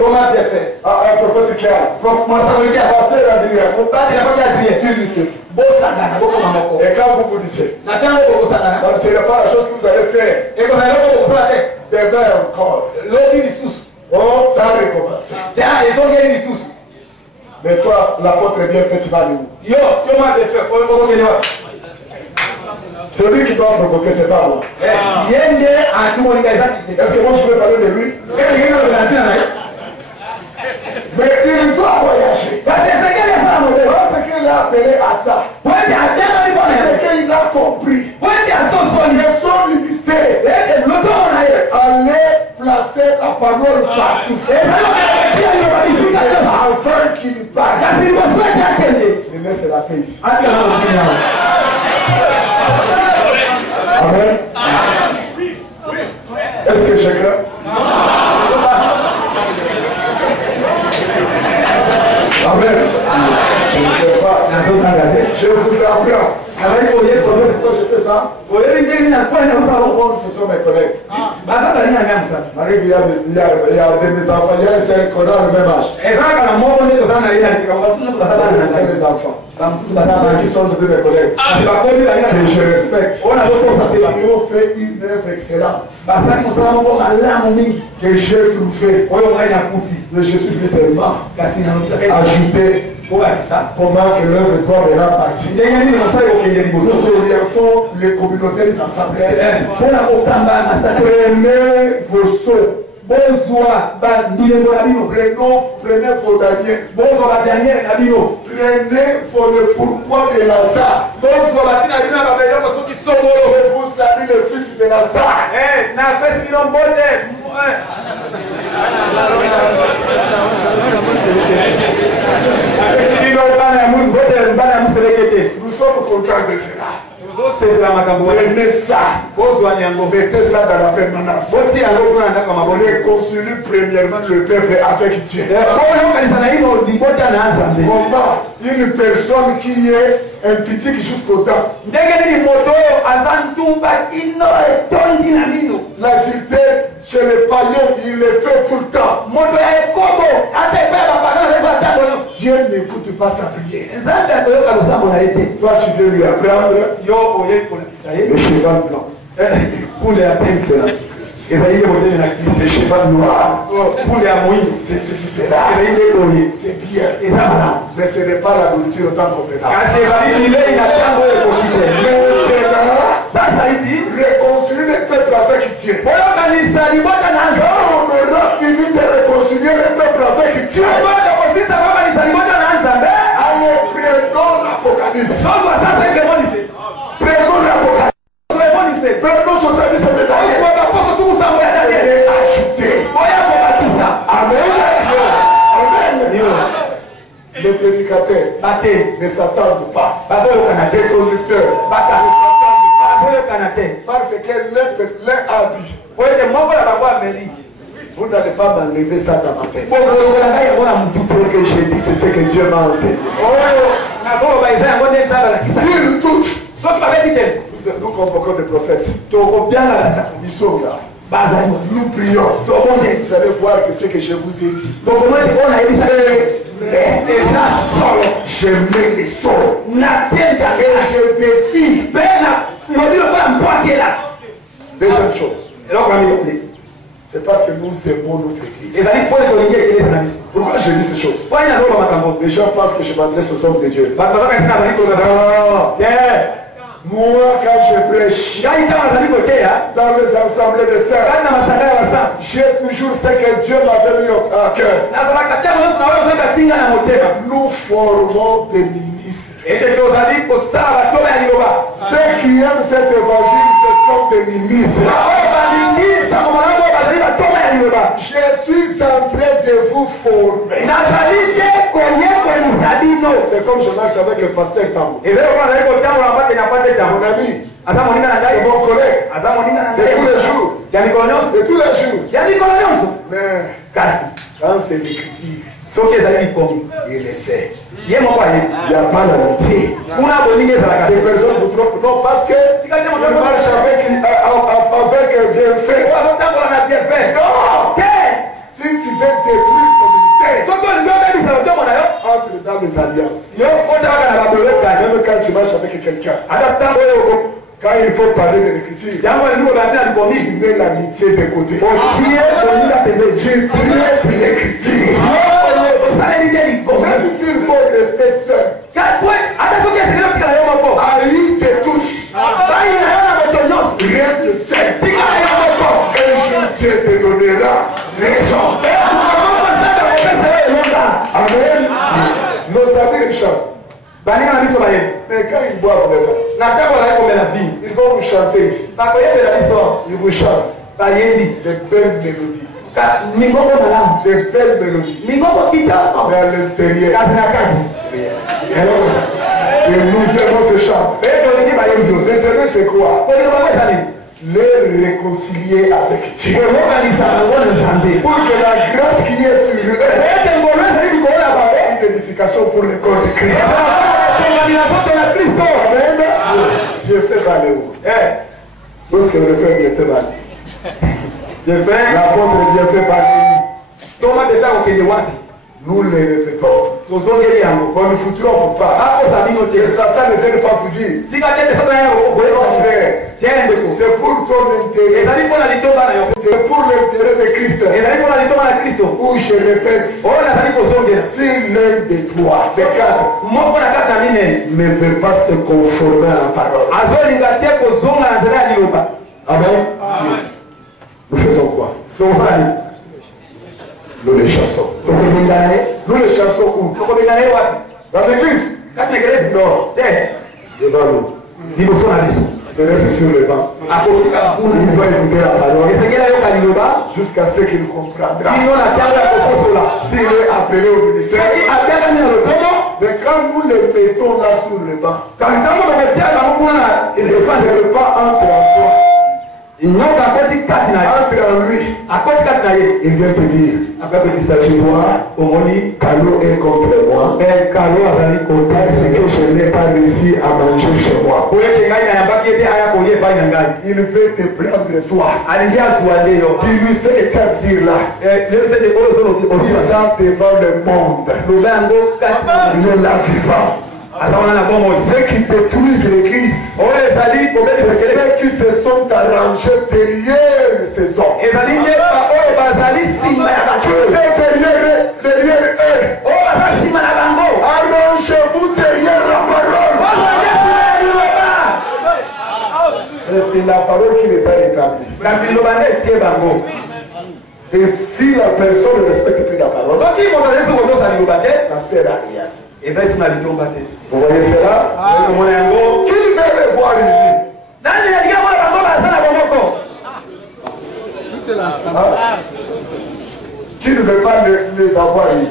Un prophète qui a. Pasteur Adrien. Il ne se fout. Et quand vous vous disiez, ça ne serait pas la chose que vous allez faire. Demain encore. Oh, ça a recommencé. Mais toi, l'apôtre bien fait, tu vas où? Celui qui doit provoquer, c'est pas moi. Est-ce que moi je peux parler de lui? Mais il doit voyager. Parce qu'il a appelé à ça. C'est qu'il a compris. Que son ministère allait placer la parole partout. Afin qu'il parle. Il laisse la paix ici. Amen. Est-ce que je crains? Amen. Je ne sais pas. Je vous apprends. Pourquoi je fais ça? Ce sont mes collègues. Il y a des enfants. Il y a un seul qu'on a le même âge. Ce sont des enfants. Qui sont de mes collègues. Que je respecte. Ils ont fait une œuvre excellente. Que j'ai trouvé. Mais je suis plus seulement ajouté. Comment que l'œuvre doit venir partir. Nous orientons les communautés des assemblées. Prenez vos seaux. Prenez vos daniers. Prenez le pourquoi de Lazare. Je vous salue le fils de Lazare. Nous sommes contents de cela. Prenez ça. Mettez ça dans la permanence. Réconcilie premièrement le peuple avec Dieu. Comment une personne qui est impliquée jusqu'au temps. L'adultère chez les païens, il le fait tout le temps. Dieu n'écoute pas sa prière. Toi, tu veux lui apprendre le cheval blanc. Pour les apaiser l'Antichrist. Le cheval noir. Pour les amouilles. C'est là. C'est bien. Mais ce n'est pas la nourriture autant qu'on fait là. Réconcilier le peuple avec Dieu. On aura fini de réconcilier le peuple avec Dieu. Allez, prenons l'Apocalypse. Prenons l'Apocalypse. Prenons son service de médaille. Ajouté. Amen. Les prédicateurs ne s'attendent pas. Les conducteurs ne s'attendent pas. Parce que l'un a bu. Vous n'allez pas m'enlever ça dans ma tête. Ce que j'ai dit, c'est ce que Dieu m'a enseigné. S'ils doutent, nous convoquons des prophètes. Ils sont là. Nous prions. Vous allez voir que c'est ce que je vous ai dit. Je mets les sorts. Et je défie. Deuxième chose. C'est parce que nous aimons notre église. Pourquoi je dis ces choses? Les gens pensent que je m'adresse aux hommes de Dieu. Moi, quand je prêche dans les assemblées de sœurs, j'ai toujours ce que Dieu m'avait mis à cœur. Nous formons des ministres. Ceux qui aiment cet évangile, ce sont des ministres. Je suis en train de vous former. C'est comme je marche avec le pasteur Tambo. Mon ami, c'est mon collègue. De tous les jours. De tous les jours. Mais quand c'est l'écriture, il le sait. Il n'y a pas d'amitié. Les personnes vous trompent. Non, parce que tu marches avec bienfait. Non! Si tu veux détruire ton ministère, entre dans les alliances. Même quand tu marches avec quelqu'un, quand il faut parler de l'écriture, tu mets l'amitié de côté. Tu traites l'écriture. Même s'il faut rester seul. Haïs tous. Reste seul. Un jour Dieu te donnera raison. Amen. Nos amis Richard. Mais quand ils boivent ils vont vous chanter ici. Ils vous chantent des belles mélodies. Des belles mélodies. Mais à l'intérieur, et nous aimons ce chant. Vous savez c'est quoi? Les réconcilier avec Dieu. Pour que la grâce qui est sur eux une édification pour le corps de Christ. Amen. Dieu fait valer où? Parce que le frère Dieu fait valer. L'apôtre Dieu fait valer. Nous les répétons. On ne vous trompe pas. Que Satan ne vienne pas vous dire. Mon frère, c'est pour ton intérêt. C'est pour l'intérêt de Christ. Où je répète, si l'un de toi, des quatre, ne veut pas se conformer à la parole. Amen. Nous faisons quoi? Nous les chassons. Nous les chassons où? Dans l'église? Non. Devant nous. De rester sur le banc. Il va écouter la parole jusqu'à ce qu'il comprendra. S'il est appelé au ministère. Mais quand nous le mettons là sur le banc, il ne s'arrête pas entre en toi. Entre en lui. Il vient te dire, chez toi, Carlo est contre moi. C'est que je n'ai pas réussi à manger chez moi. Il veut te prendre toi. Tu lui sais que tu as dire là. Dis ça devant le monde. Nous la vivons. Ceux qui détruisent l'église, c'est ceux qui se sont arrangés derrière ces hommes. Qui est derrière eux. Arrangez-vous derrière la parole. C'est la parole qui les a rétablis. Et si la personne ne respecte plus la parole, ça ne sert à rien. Vous voyez cela? Qui veut les voir ici? Qui ne veut pas les avoir ici?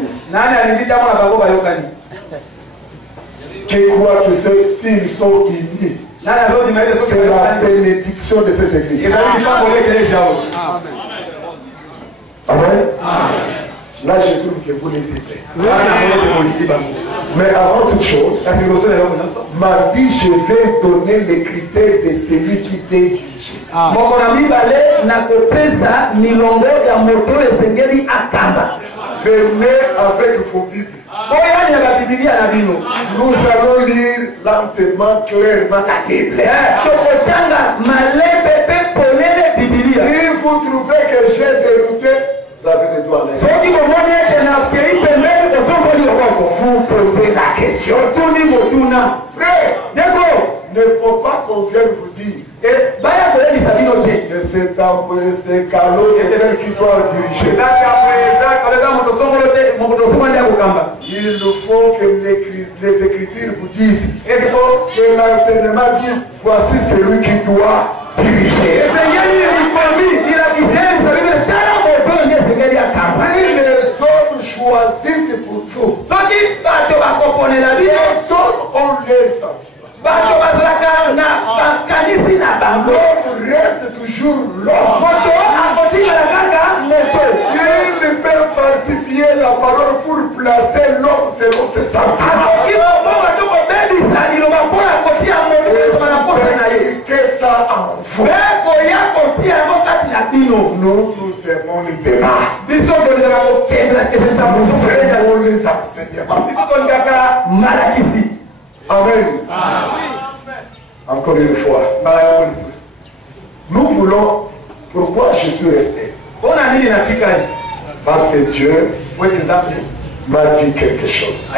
Qui croit que s'ils sont unis, c'est la bénédiction de cette église. Amen. Là, je trouve que vous les aidez. Mais avant toute chose, m'a dit je vais donner les critères de celui qui t'est dirigé. Venez avec vos Bibles. Nous allons lire lentement, clairement la Bible. Si vous trouvez que j'ai dérouté, vous avez des doigts. Vous posez la question. Frère, ne faut pas qu'on vienne vous dire que c'est Carlo, c'est elle qui doit diriger. Il faut que les Écritures vous disent, que l'enseignement dise, voici celui qui doit diriger. Si les hommes choisissent pour vous, les hommes ont leur sentiment. L'homme reste toujours l'homme. Il peut falsifier la parole pour placer l'homme selon ses sentiments. foi. Nous aimons les débats. Nous aimons les enseignements. Amen. Encore une fois. Nous voulons. Pourquoi je suis resté? Parce que Dieu m'a dit quelque chose.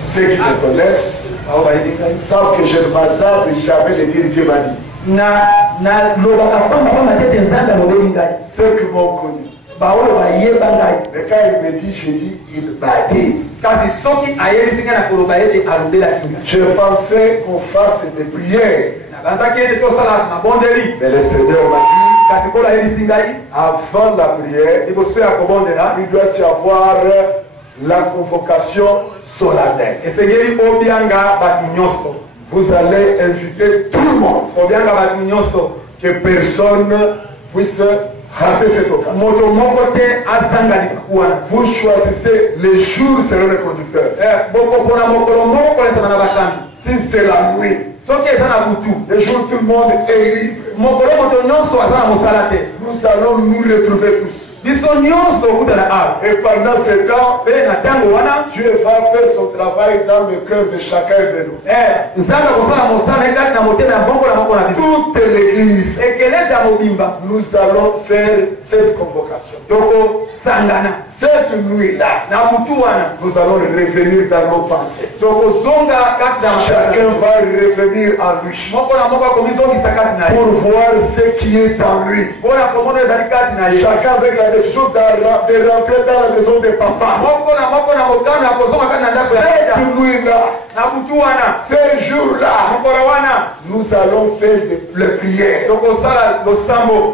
Ceux qui me connaissent savent que je ne m'hasarde jamais de dire Dieu m'a dit. Ceux qui m'ont connu. Mais quand il me dit, je dis, il m'a dit. Je pensais qu'on fasse des prières. Mais le Seigneur m'a dit, avant la prière, il doit y avoir la convocation solennelle. Vous allez inviter tout le monde. Que personne puisse rater cette occasion. Vous choisissez les jours selon le conducteur. Si c'est la nuit, le jour tout le monde est libre. Nous allons nous retrouver tous. Et pendant ce temps, Dieu va faire son travail dans le cœur de chacun de nous. Toute l'église, nous allons faire cette convocation. Cette nuit-là, nous allons revenir dans nos pensées. Chacun va revenir en lui pour voir ce qui est en lui. Chacun avec la décision de rentrer dans la maison de papa. Cette nuit-là, ces jours-là, nous allons faire des prières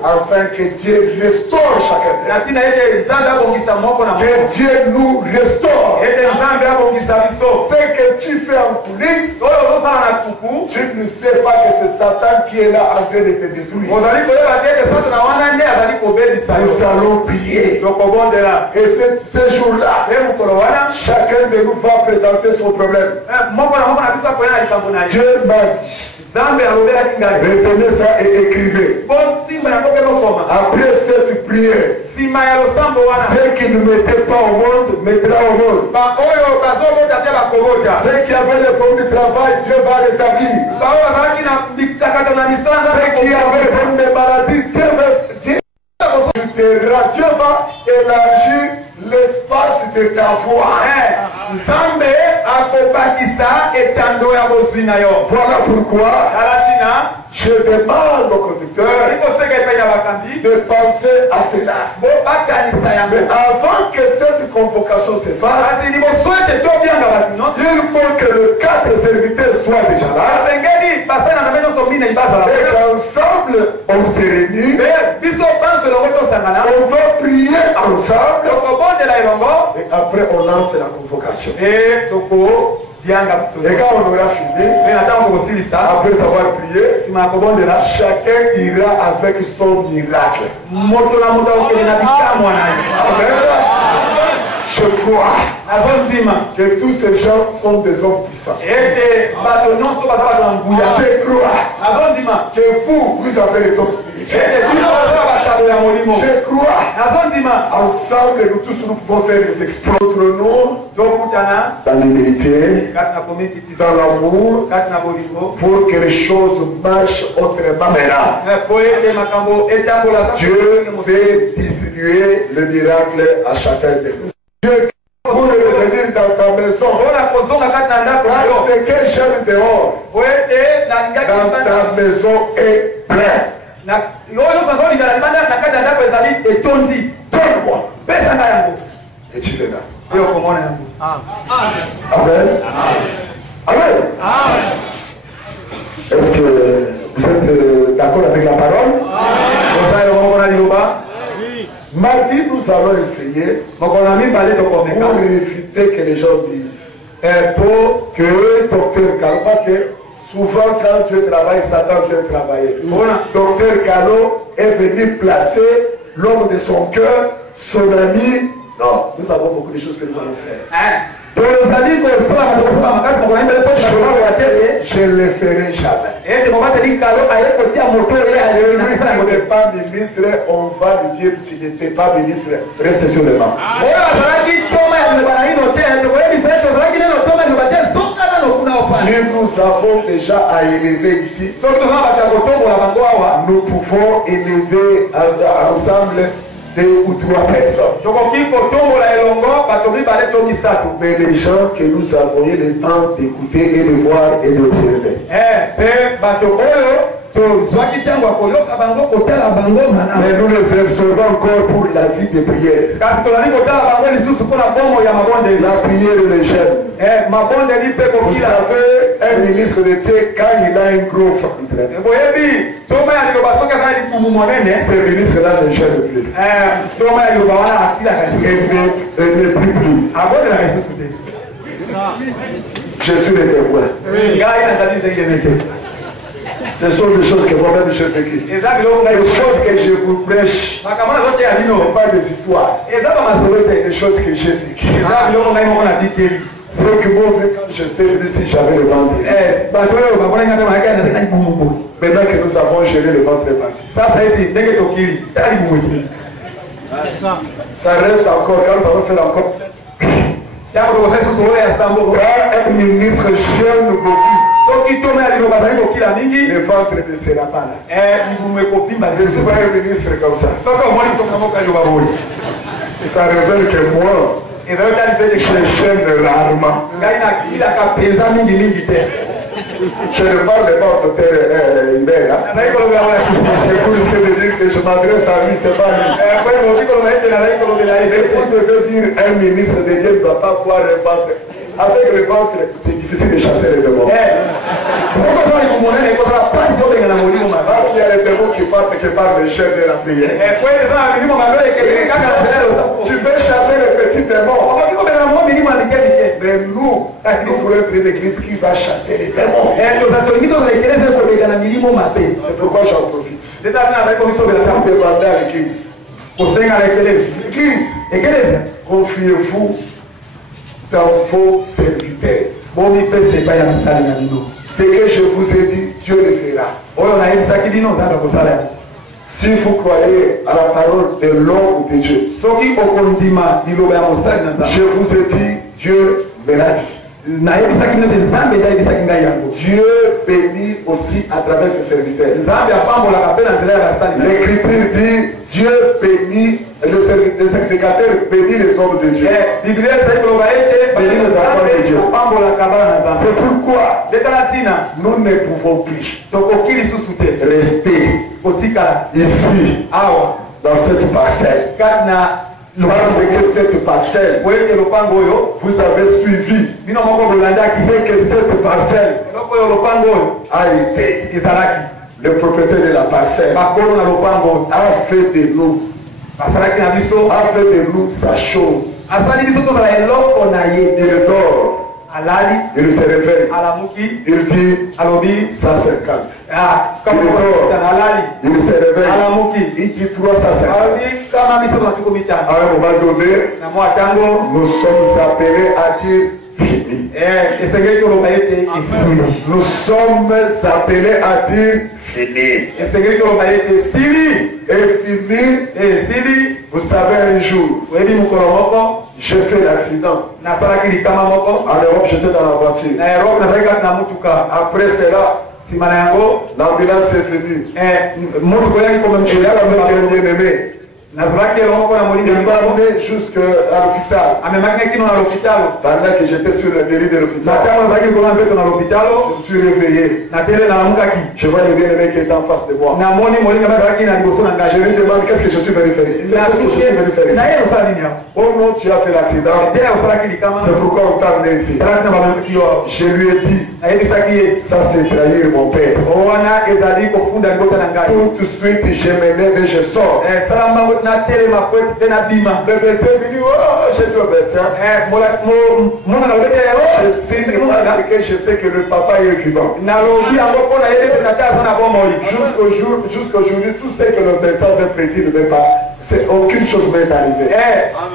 afin que Dieu restaure chacun de nous. Que Dieu nous restaure. Ce que tu fais en coulisses, tu ne sais pas que c'est Satan qui est là en train de te détruire. Nous allons prier. Et ce jour-là, chacun de nous va présenter son problème. Dieu m'a dit, retenez ça et écrivez. Après cette prière, ceux qui ne mettaient pas au monde, mettra au monde. Ceux qui avaient des problèmes de travail, Dieu va rétablir. Ceux qui avaient des maladies, Dieu va élargir l'espace de ta voix. Voilà pourquoi je demande au conducteur de penser à cela. Mais avant que cette convocation se fasse, il faut que les 4 serviteurs soient déjà là. Et qu'ensemble, on se réunit. On va prier ensemble. Et après, on lance la convocation. Et quand on aura fini, après avoir prié, chacun ira avec son miracle. Je crois que tous ces gens sont des hommes puissants. Je crois que vous avez les dons spirituels. Je crois ensemble nous tous nous pouvons faire des exploits entre nous dans l'humilité, dans l'amour, pour que les choses marchent autrement. Dieu fait distribuer le miracle à chacun de nous. Dieu pour revenir dans ta maison. Ce que j'aime dehors, dans ta maison est plein. Donne-moi. Et tu verras. Amen. Amen. Est-ce que vous êtes d'accord avec la parole? Mardi, nous allons essayer pour éviter que les gens disent pour que Docteur Calo, parce que souvent quand Dieu travaille, Satan vient travailler. Docteur Calo est venu placer l'homme de son cœur, son ami. Non, nous avons beaucoup de choses que nous allons faire. Je ne le ferai jamais. Ne pas ministre, on va lui dire s'il n'était pas ministre, reste sur le banc. Si nous avons déjà à élever ici, nous pouvons élever ensemble 2 ou 3 personnes. Mais les gens que nous avons eu le temps d'écouter et de voir et d'observer. Mais nous les observons encore pour la vie de prière. La prière de jeûne. Vous savez, un ministre de Dieu, quand il a un gros ventre, ce ministre-là ne jeûne plus. Il ne prie plus. Je suis le témoin. Ce sont des choses que moi-même je fais. Les choses que je vous prêche, ce ne sont pas des histoires. C'est des choses que j'ai vécues. C'est que moi, quand j'étais venu ici, j'avais le ventre. Maintenant que nous avons géré le ventre parti. Ça reste encore, quand ça va faire encore 7. Quand un ministre jeune beaucoup, le ventre ne sera pas là. Je suis pas un ministre comme ça. Ça révèle que moi, je jeûne rarement. Je ne parle pas au docteur Hubert. C'est pour ce que de dire que je m'adresse à lui, c'est pas lui. Vous devez dire un ministre de Dieu ne doit pas voir le ventre. Avec le ventre, c'est difficile de chasser les démons. Parce qu'il y a les démons qui partent que par le jeûne de la prière. Tu peux chasser les petits démons. Mais nous voulons être une église qui va chasser les démons. C'est pourquoi j'en profite. Pour demander à l'église. L'église, confiez-vous dans vos serviteurs. Ce que je vous ai dit, Dieu le fera. Si vous croyez à la parole de l'homme de Dieu, je vous ai dit, Dieu verra. Dieu bénit aussi à travers ses serviteurs. L'Écriture dit Dieu bénit, le sacrificateur bénit les hommes de Dieu. Bénit les enfants de Dieu. C'est pourquoi nous ne pouvons plus rester ici, dans cette parcelle. Parce que cette parcelle, vous avez suivi, c'est que cette parcelle a été, le propriétaire de la parcelle a fait de nous sa chose. Il dort, il se réveille, il dit ça 50. Il se réveille, il dit 350. À un moment donné, nous sommes appelés à dire fini. Nous sommes appelés à dire fini. Et fini, vous savez, un jour, j'ai fait l'accident. En Europe, j'étais dans la voiture. Après cela, l'ambulance est venue. Et là, le bien-aimé, il m'a amené jusqu'à l'hôpital. Pendant que j'étais sur le lit de l'hôpital, je me suis réveillé. Je vois le bien-aimé qui est en face de moi. Je lui demande qu'est-ce que je suis venu faire ici. Oh non, tu as fait l'accident. C'est pourquoi on t'a amené ici. Je lui ai dit, ça c'est trahir mon père. Tout de suite, je me lève et je sors. Le médecin est venu, oh, j'ai dit au médecin, je sais que le papa est vivant. Jusqu'aujourd'hui, tout ce que le médecin veut prédire ne veut pas C'est aucune chose m'est arrivée.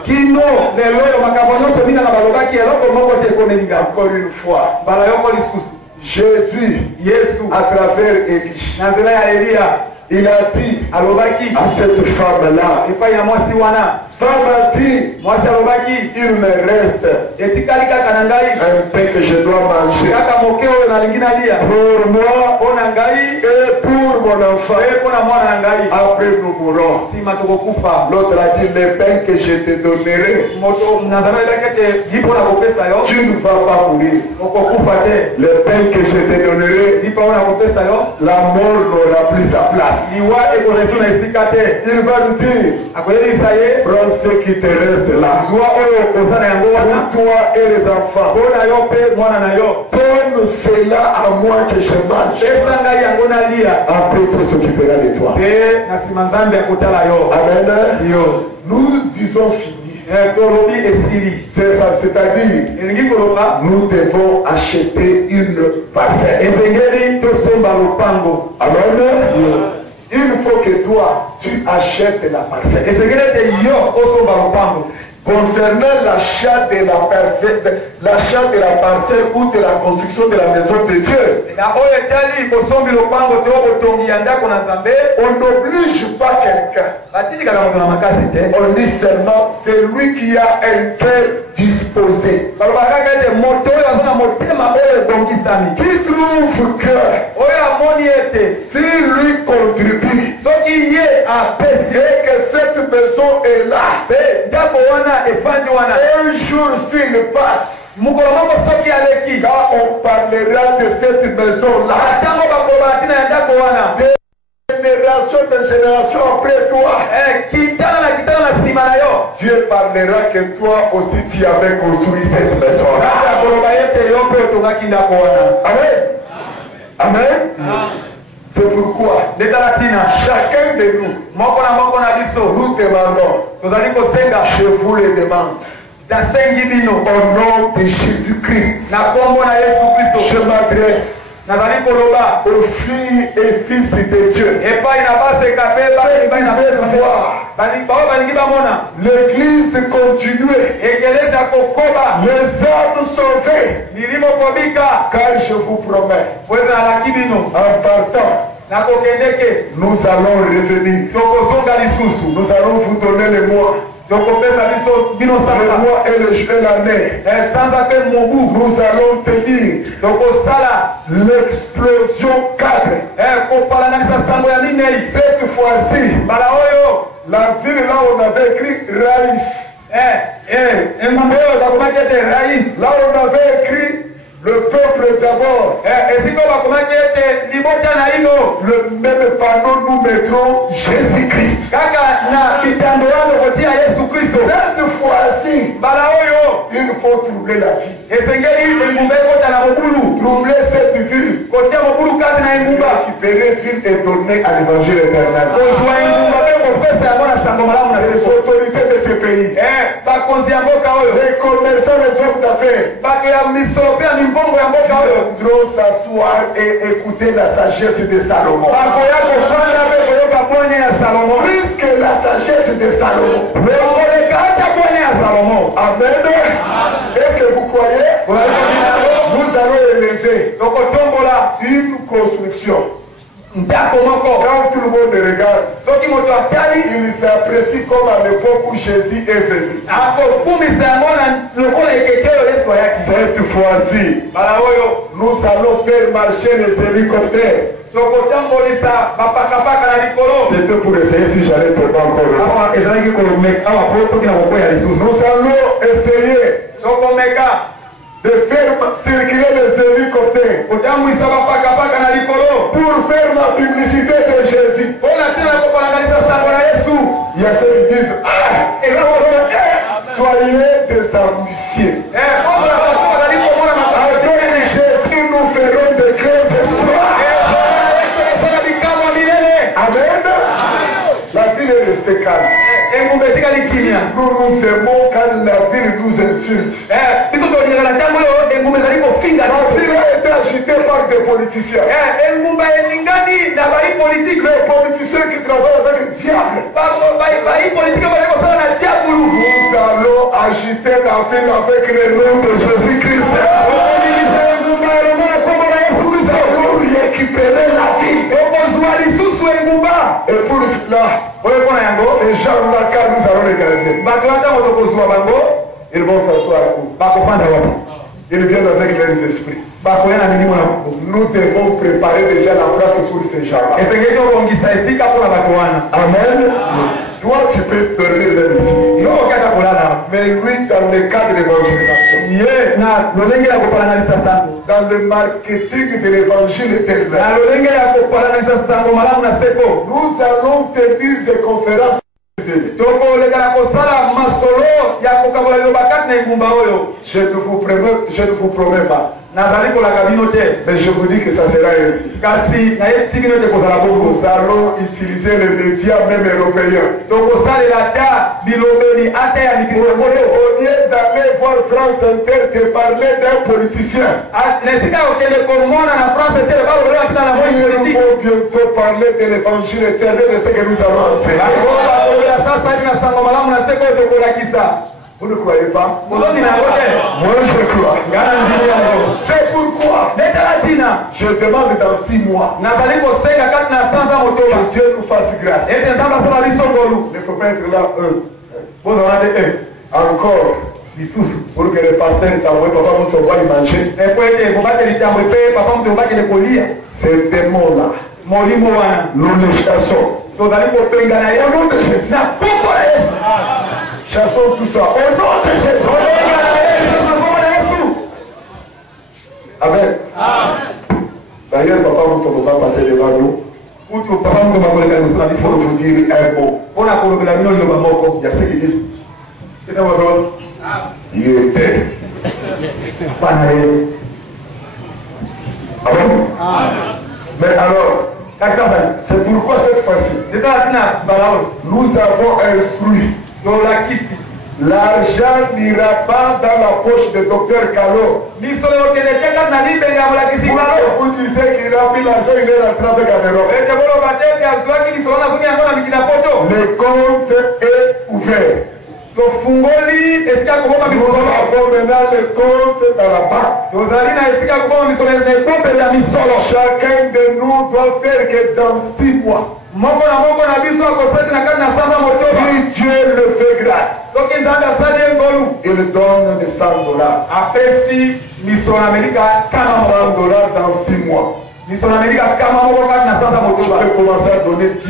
Kino lelo makambo nyonso mina na balobaki eloko moko te ekomelinga. Encore une fois, Bala yoko lisusu. Jésus, Yesu à travers Élie, na nzela ya Elia il a dit alobaki à cette femme-là, epai ya mwasi wana. femme a dit, Mwasi alobaki il me reste etikali kaka na ngai un pain que je dois manger kaka moke oyo nalingi nalia pour moi mpo na ngai et pour mon enfant. mpe mpo na mwana na ngai. Après nous mourrons. Nsima tokokufa. L'autre a dit, le pain que je te donnerai, Moto nazana elaki ete yi mpo na kopesa yo tu ne vas pas mourir. okokufa te. Le pain que je te donnerai, Yi mpo na kopesa yo la mort n'aura plus sa place. liwa ekoresu na esika te. Il va nous dire, akoyebisa ye prends ce qui te reste là. zwa oyo oza na yango wana Pour toi et les enfants. mpo na yo mpe mwana na yo. Donne cela à moi que je mange. pesa ngai yango nalia Après, tu s'occupera de toi. mpe na nsima nzambe akotala yo. Amen. yo Nous disons fini. tolobi esili. C'est ça, c'est-à-dire, elingi koloba nous devons acheter une parcelle. esengeli tosomba lopango. Amen. Il faut que toi, tu achètes la parcelle. esengeli ete yo osomba lopango. Concernant l'achat de la parcelle ou de la construction de la maison de Dieu, na oyo etali kosombi lopango to botongi ya ndako na nzambe on n'oblige pas quelqu'un. batilikaka moto na makasi te. On dit seulement celui qui a un cœur disposé, balobaka kaka ete moto oyo aza na motema oyo ebongisami qui trouve que oyo amoni ete si lui contribue soki ye apesi et que cette maison est là, mpe ndako wana efandi wana un jour s'il passe, mokolo moko soki aleki quand on parlera de cette maison-là, ntango bakoloba ntina ya ndako wana génération de génération après toi, kitana na kitana na nsima na yo Dieu parlera que toi aussi tu avais construit cette maison-là. nzambe akoloba ete yo mpe otongaki ndako wana. Amen. Amen. C'est pourquoi ndetala ntina chacun de nous, moko na moko na biso nous demandons, tozali kosenga je vous le demande, nasengi bino au nom de Jésus-Christ, na kombo na yesu je kristo m'adresse nazali koloba aux filles et fils de Dieu. epai na baseka mpe epai na bao balingi bamona L'église continue, ekelesi ya kokoba les âmes sauvées, milimo kobika car je vous promets, po eza nalaki bino en partant, nakokendeke nous allons revenir. tokozonga lisusu Nous allons vous donner les mois, tokopesa biso bino les sanza mois et le jour et l'année. sanza mpe mobu Nous allons tenir tokosala l'explosion 4. kopalanganisa sango ya minei. Cette fois-ci, mbala oyo la ville là où on avait écrit Raïs, engumba oyo bakomaki ete rais là où on avait écrit le peuple d'abord, esika oyo bakomaki ete libota na ino le même panneau nous mettrons Jésus-Christ. kaka na kitando wana kotia yesu kristo. Cette fois-ci, mbala oyo il faut troubler la ville. esengeli engumba ekota na mobulu Troubler cette ville, kotia mobulu kati na engumba récupérer ville et donner à l'évangile éternel. kozwa engumba mpe kopesa yango na sango malamu na Les seso. autorités de ce pays, bakonzi ya mboka oyo les commerçants, les hommes d'affaires, bato ya misolo mpe ya mimbongo ya mboka oyo viendront s'asseoir et écouter la sagesse de Salomon. bakoya kofanda mpe koyoka bwanya ya salomo Puisque la sagesse de Salomon. ekoleka ata bwanya ya salomo. Amen. Est-ce que vous croyez? Nous allons élever tokotombola une construction. ndako moko Quand tout le monde regarde, soki moto atali il s'apprécie comme à l'époque où Jésus est venu. akokumisa yango na lokola ekeke oyo yesu ayaki. Cette fois-ci, mbala oyo nous allons faire marcher les hélicoptères. tokotambolisa bapakapaka na likolo. C'était pour essayer si j'allais tomber encore. awa ezalaki komeka awa po soki na kokwea lisusu Nous allons essayer tokomeka de faire circuler les hélicoptères kotambwisa bapakapaka na likolo pour faire la publicité de Jésus. mpona ntina kopalanganisa sango na yesu. Il y a ceux qui disent, soyez des ambitieux. bazali komona Avec Jésus, nous ferons de grands exploits. ekosala bikamwa minene. Amen. La ville est restée calme. engumba etikali kimia. Nous nous aimons quand la ville nous insulte. biso tolingaka ntango oyo engumba ezali kofinga La ville a été agitée par des politiciens. engumba elingani na bali politike Les politiciens qui travaillent avec le diable. Nous allons agiter la ville avec le nom de Jésus-Christ. Nous allons récupérer la ville. Et pour cela, ces gens-là, car nous allons les garder, ils vont s'asseoir. Ils viennent avec leurs esprits. Nous devons préparer déjà la place pour ces gens-là. Amen. Toi, tu peux dormir là ici. Mais lui, dans le cadre de l'évangélisation, dans le marketing de l'évangile éternel, nous allons tenir des conférences. Je ne vous promets pas. Mais je vous dis que ça sera ainsi. Nous allons utiliser les médias même européens. Au lieu d'aller voir France Inter te parler d'un politicien, il nous faut bientôt parler de l'évangile éternel de ce que nous avons enseigné. Vous ne croyez pas? Moi je crois. C'est pourquoi je demande dans 6 mois que Dieu nous fasse grâce. Il ne faut pas être là encore pour que le pasteur t'envoie papa pour te voir manger. Ces démons-là, nous les chassons. Au nom de Jésus. Chassons tout ça. Au nom de Jésus. Amen. D'ailleurs, papa, vous va passer devant nous. Pour vous dire un mot. Il y a ceux qui disent il était. Amen. Mais alors, c'est pourquoi cette fois-ci, nous avons instruit. L'argent n'ira pas dans la poche de Dr Kalo. Vous disiez qu'il a pris l'argent, il est rentré avec un Europe. Le compte est ouvert. Nous avons maintenant le compte dans la banque. Chacun de nous doit faire que dans 6 mois. Si Dieu le fait grâce, il donne les $100. $100 dans 6 mois. Tu peux commencer à donner 10.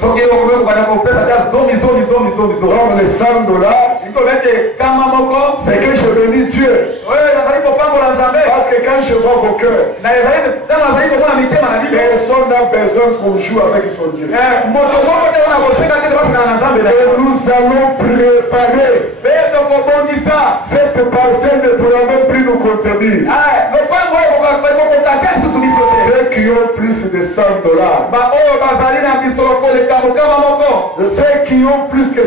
Donc les $100, c'est que je bénis Dieu. Parce que quand je vois vos cœurs, personne n'a besoin qu'on joue avec son Dieu. Et nous allons préparer cette parcelle ne pourra même plus nous contenir. Ceux qui ont plus de $100, ceux qui ont plus que $100,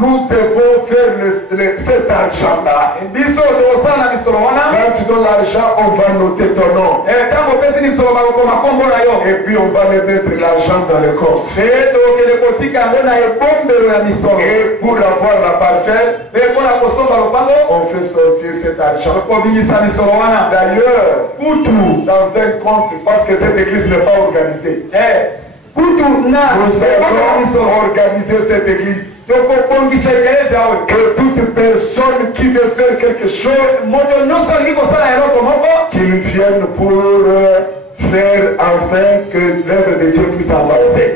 nous devons faire cet argent-là. Quand tu donnes l'argent, on va noter ton nom. Et puis on va les mettre l'argent dans le compte. Et pour avoir la parcelle, on fait sortir cet argent. D'ailleurs, dans un compte, parce que cette église n'est pas organisée. Nous allons organiser cette église. Que toute personne qui veut faire quelque chose, qu'il vienne pour faire enfin que l'œuvre de Dieu puisse avancer.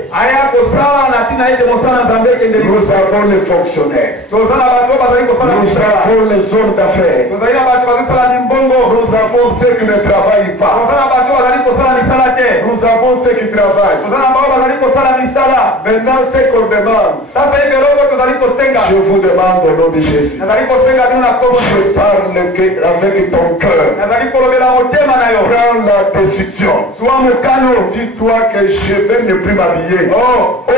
Nous avons les fonctionnaires. Nous avons les hommes d'affaires. Nous avons ceux qui ne travaillent pas. Nous avons ceux qui travaillent. Maintenant, c'est qu'on demande. Je vous demande au nom de Jésus. Je parle avec ton cœur. Prends la décision. Dis-toi que je vais ne plus m'habiller. Je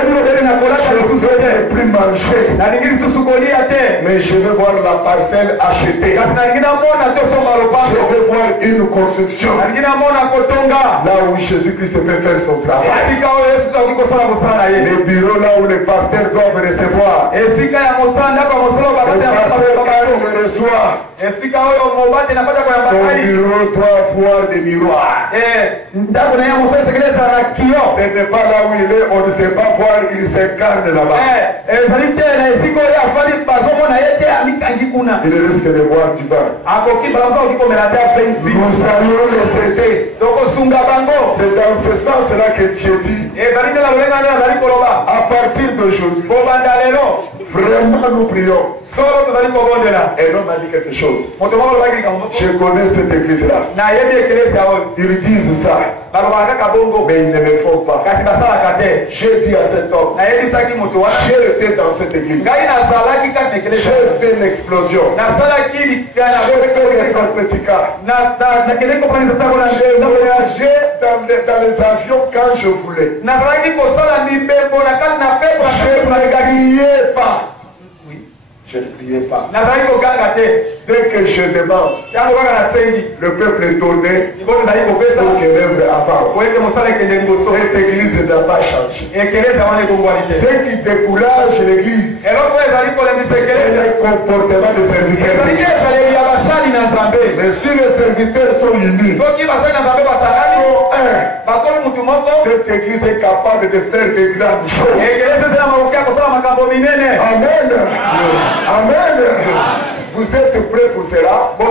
ne vais plus manger. Mais je vais voir la parcelle achetée. Je vais voir une construction. Là où Jésus-Christ peut faire son travail. Les bureaux là où les pasteurs doivent recevoir. Le pasteur le reçoit. Son bureau doit avoir des miroirs. Ce n'est pas là où il est, on ne sait pas voir, il s'incarne là-bas. Il risque de voir du bas. Nous allons les aider. C'est dans ce sens-là que Dieu dit. À partir d'aujourd'hui, vraiment nous prions. Et l'homme m'a dit quelque chose. Je connais cette église-là. Ils disent ça. Mais ils ne le font pas. J'ai dit à cet homme, j'ai été dans cette église. J'ai fait l'explosion. J'ai fait les certificats. J'ai voyagé dans les avions quand je voulais. Je ne criais pas. Je ne priais pas. Dès que je demande, le peuple est donné pour que l'œuvre avance. Cette église n'a pas changé. Ce qui décourage l'église, c'est le comportement des serviteurs. Mais si les serviteurs sont unis, sont cette église est capable de faire de grandes choses. Amen. Amen. Vous êtes prêts pour cela? Vous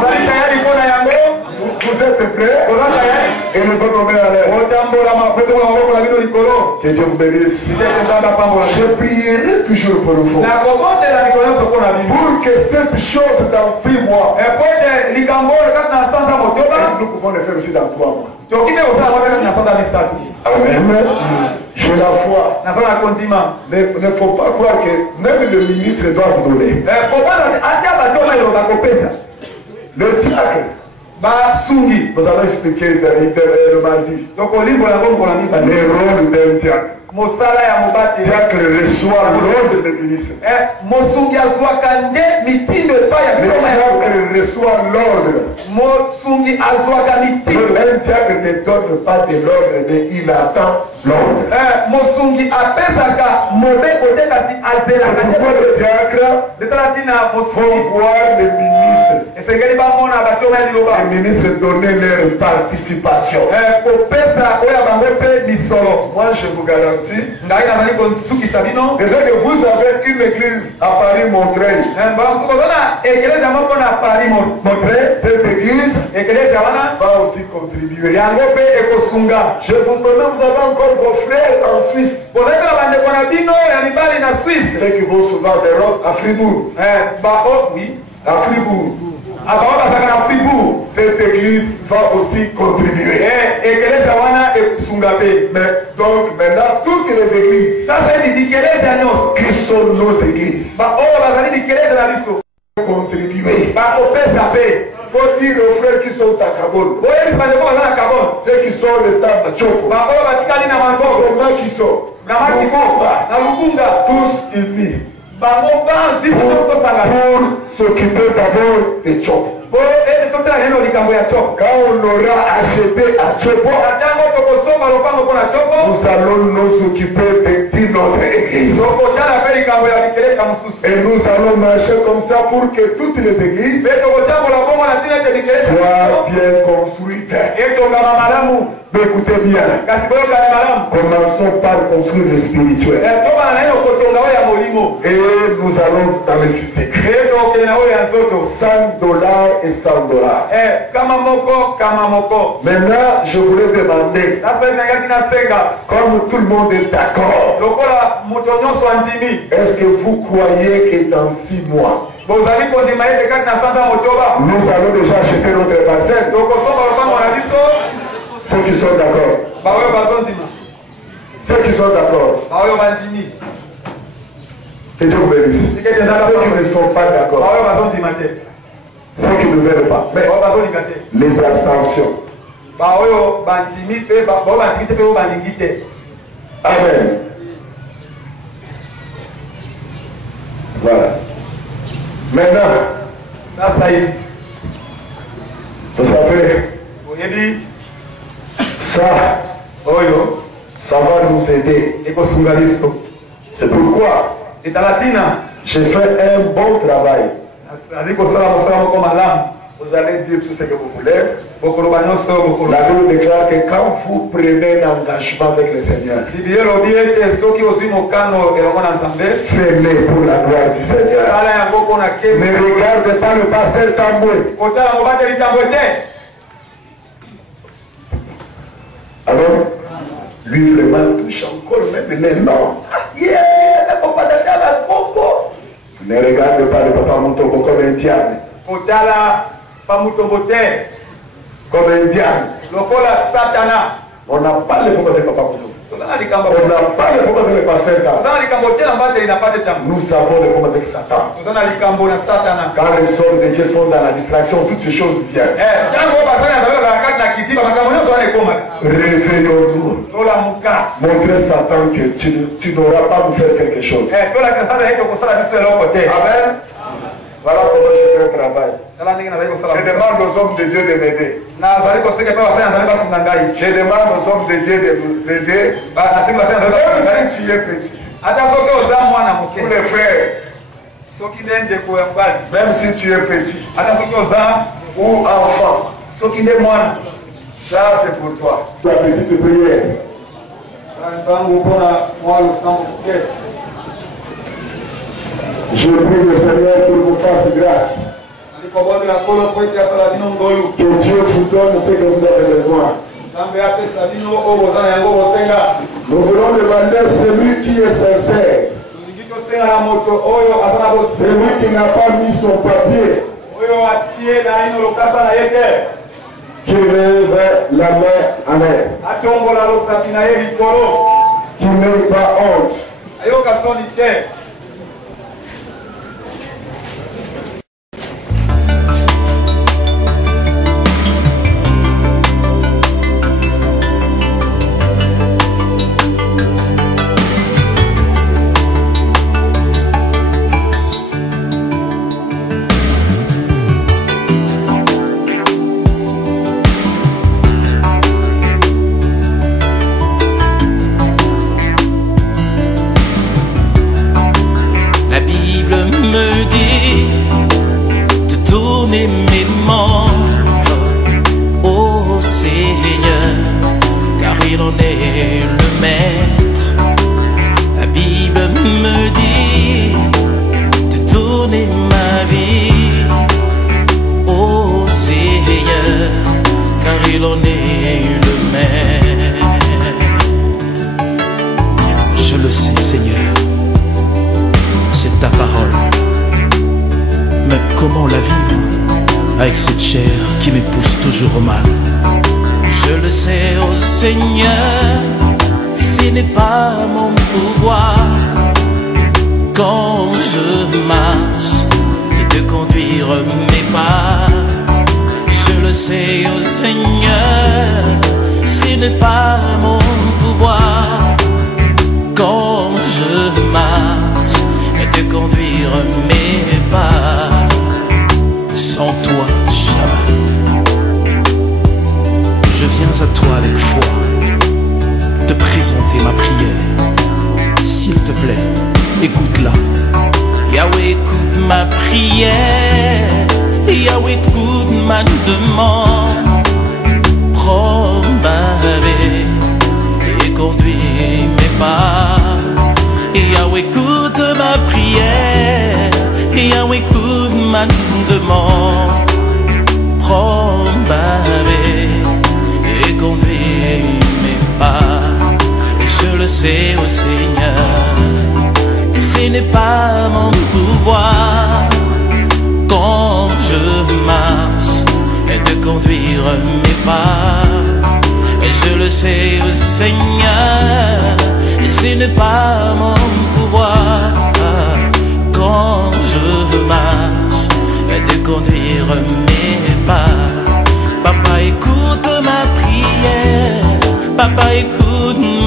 êtes prêts? Et nous allons mettre à l'air. Que Dieu vous bénisse. Je prierai toujours pour vous. Pour que cette chose dans 6 mois, nous pouvons le faire aussi dans 3 mois. Amen. J'ai la foi. Ne faut pas croire que même le ministre doit vous donner. Le diacre, nous allons expliquer le mardi. Le rôle d'un diacre. Diacre reçoit l'ordre du ministre. Le diacre reçoit l'ordre. Un diacre ne donne pas de l'ordre, mais il attend l'ordre. Pourquoi le diacre faut voir le ministre. Les ministres donner leur participation. Moi je vous garantis, déjà que vous avez une église à Paris-Montreuil. Cette église va aussi contribuer. Je vous promets, vous avez encore vos frères en Suisse. Ceux qui vont souvent à à Fribourg. À Fribourg. Cette église va aussi contribuer. Mais donc maintenant, toutes les églises qui sont nos églises contribuer. Il faut dire aux frères qui sont à Kabul, ceux qui sont restés à Chopo, qui sont tous unis pour s'occuper d'abord de Chopo. Quand on aura acheté à Chopo, nous allons nous occuper de notre église. Et nous allons marcher comme ça pour que toutes les églises soient bien construites. Écoutez bien. Commençons par construire le spirituel. Et nous allons dans le physique. $100 et $100. Maintenant, je voulais demander, comme tout le monde est d'accord, est-ce que vous croyez que dans 6 mois, nous allons déjà acheter notre parcelle? Ceux qui sont d'accord. Ceux qui sont d'accord. Que Dieu vous bénisse. Ceux qui ne sont pas d'accord. Ceux qui ne veulent pas. Mais les abstentions. Amen. Voilà. Maintenant, ça y est. Vous savez, ça va nous aider. C'est pourquoi j'ai fait un bon travail. Vous allez dire tout ce que vous voulez. La Bible déclare que quand vous prenez l'engagement avec le Seigneur, faites-le pour la gloire du Seigneur. Ne regarde pas le pasteur Tamboué. Alors, lui vraiment touche encore même les noms. Ne regarde pas le papa Moutoko comme un diable. Comme un diable. On n'a pas le problème de papa Moutoko. On n'a pas le problème de pasteur. Nous savons le problème de Satan. Quand les hommes de Dieu sont dans la distraction, toutes ces choses viennent. Réveillons-nous. Montrez Satan que tu n'auras pas nous faire quelque chose. Amen. Voilà comment je fais un travail. Je demande aux hommes de Dieu de m'aider. Je demande aux hommes de Dieu de m'aider. Même si tu es petit. Pour les frères. Même si tu es petit. Ou enfant. Ça c'est pour toi. La petite prière. Je prie le Seigneur qu'il vous fasse grâce. Que Dieu vous donne ce que vous avez besoin. Nous voulons demander celui qui est sincère. Celui qui n'a pas mis son papier. Qui lève la main en l'air. Qui n'ait pas honte. Avec cette chair qui me pousse toujours au mal. Je le sais, oh Seigneur, ce n'est pas mon pouvoir. Quand je marche et de conduire mes pas, je le sais, oh Seigneur, ce n'est pas mon pouvoir. Quand je marche et de conduire mes pas, sans toi, jamais. Je viens à toi avec foi, te présenter ma prière. S'il te plaît, écoute-la. Yahweh, écoute ma prière. Yahweh, écoute ma demande. Prends ma vie et conduis mes pas. Yahweh, écoute ma prière. Yahweh, écoute ma demande. Prends ma vie et conduis mes pas. Et je le sais, oh Seigneur, ce n'est pas mon pouvoir. Quand je marche et de conduire mes pas, et je le sais, oh Seigneur, et ce n'est pas mon pouvoir. Quand je marche, de conduire mes pas. Papa, écoute ma prière, papa, écoute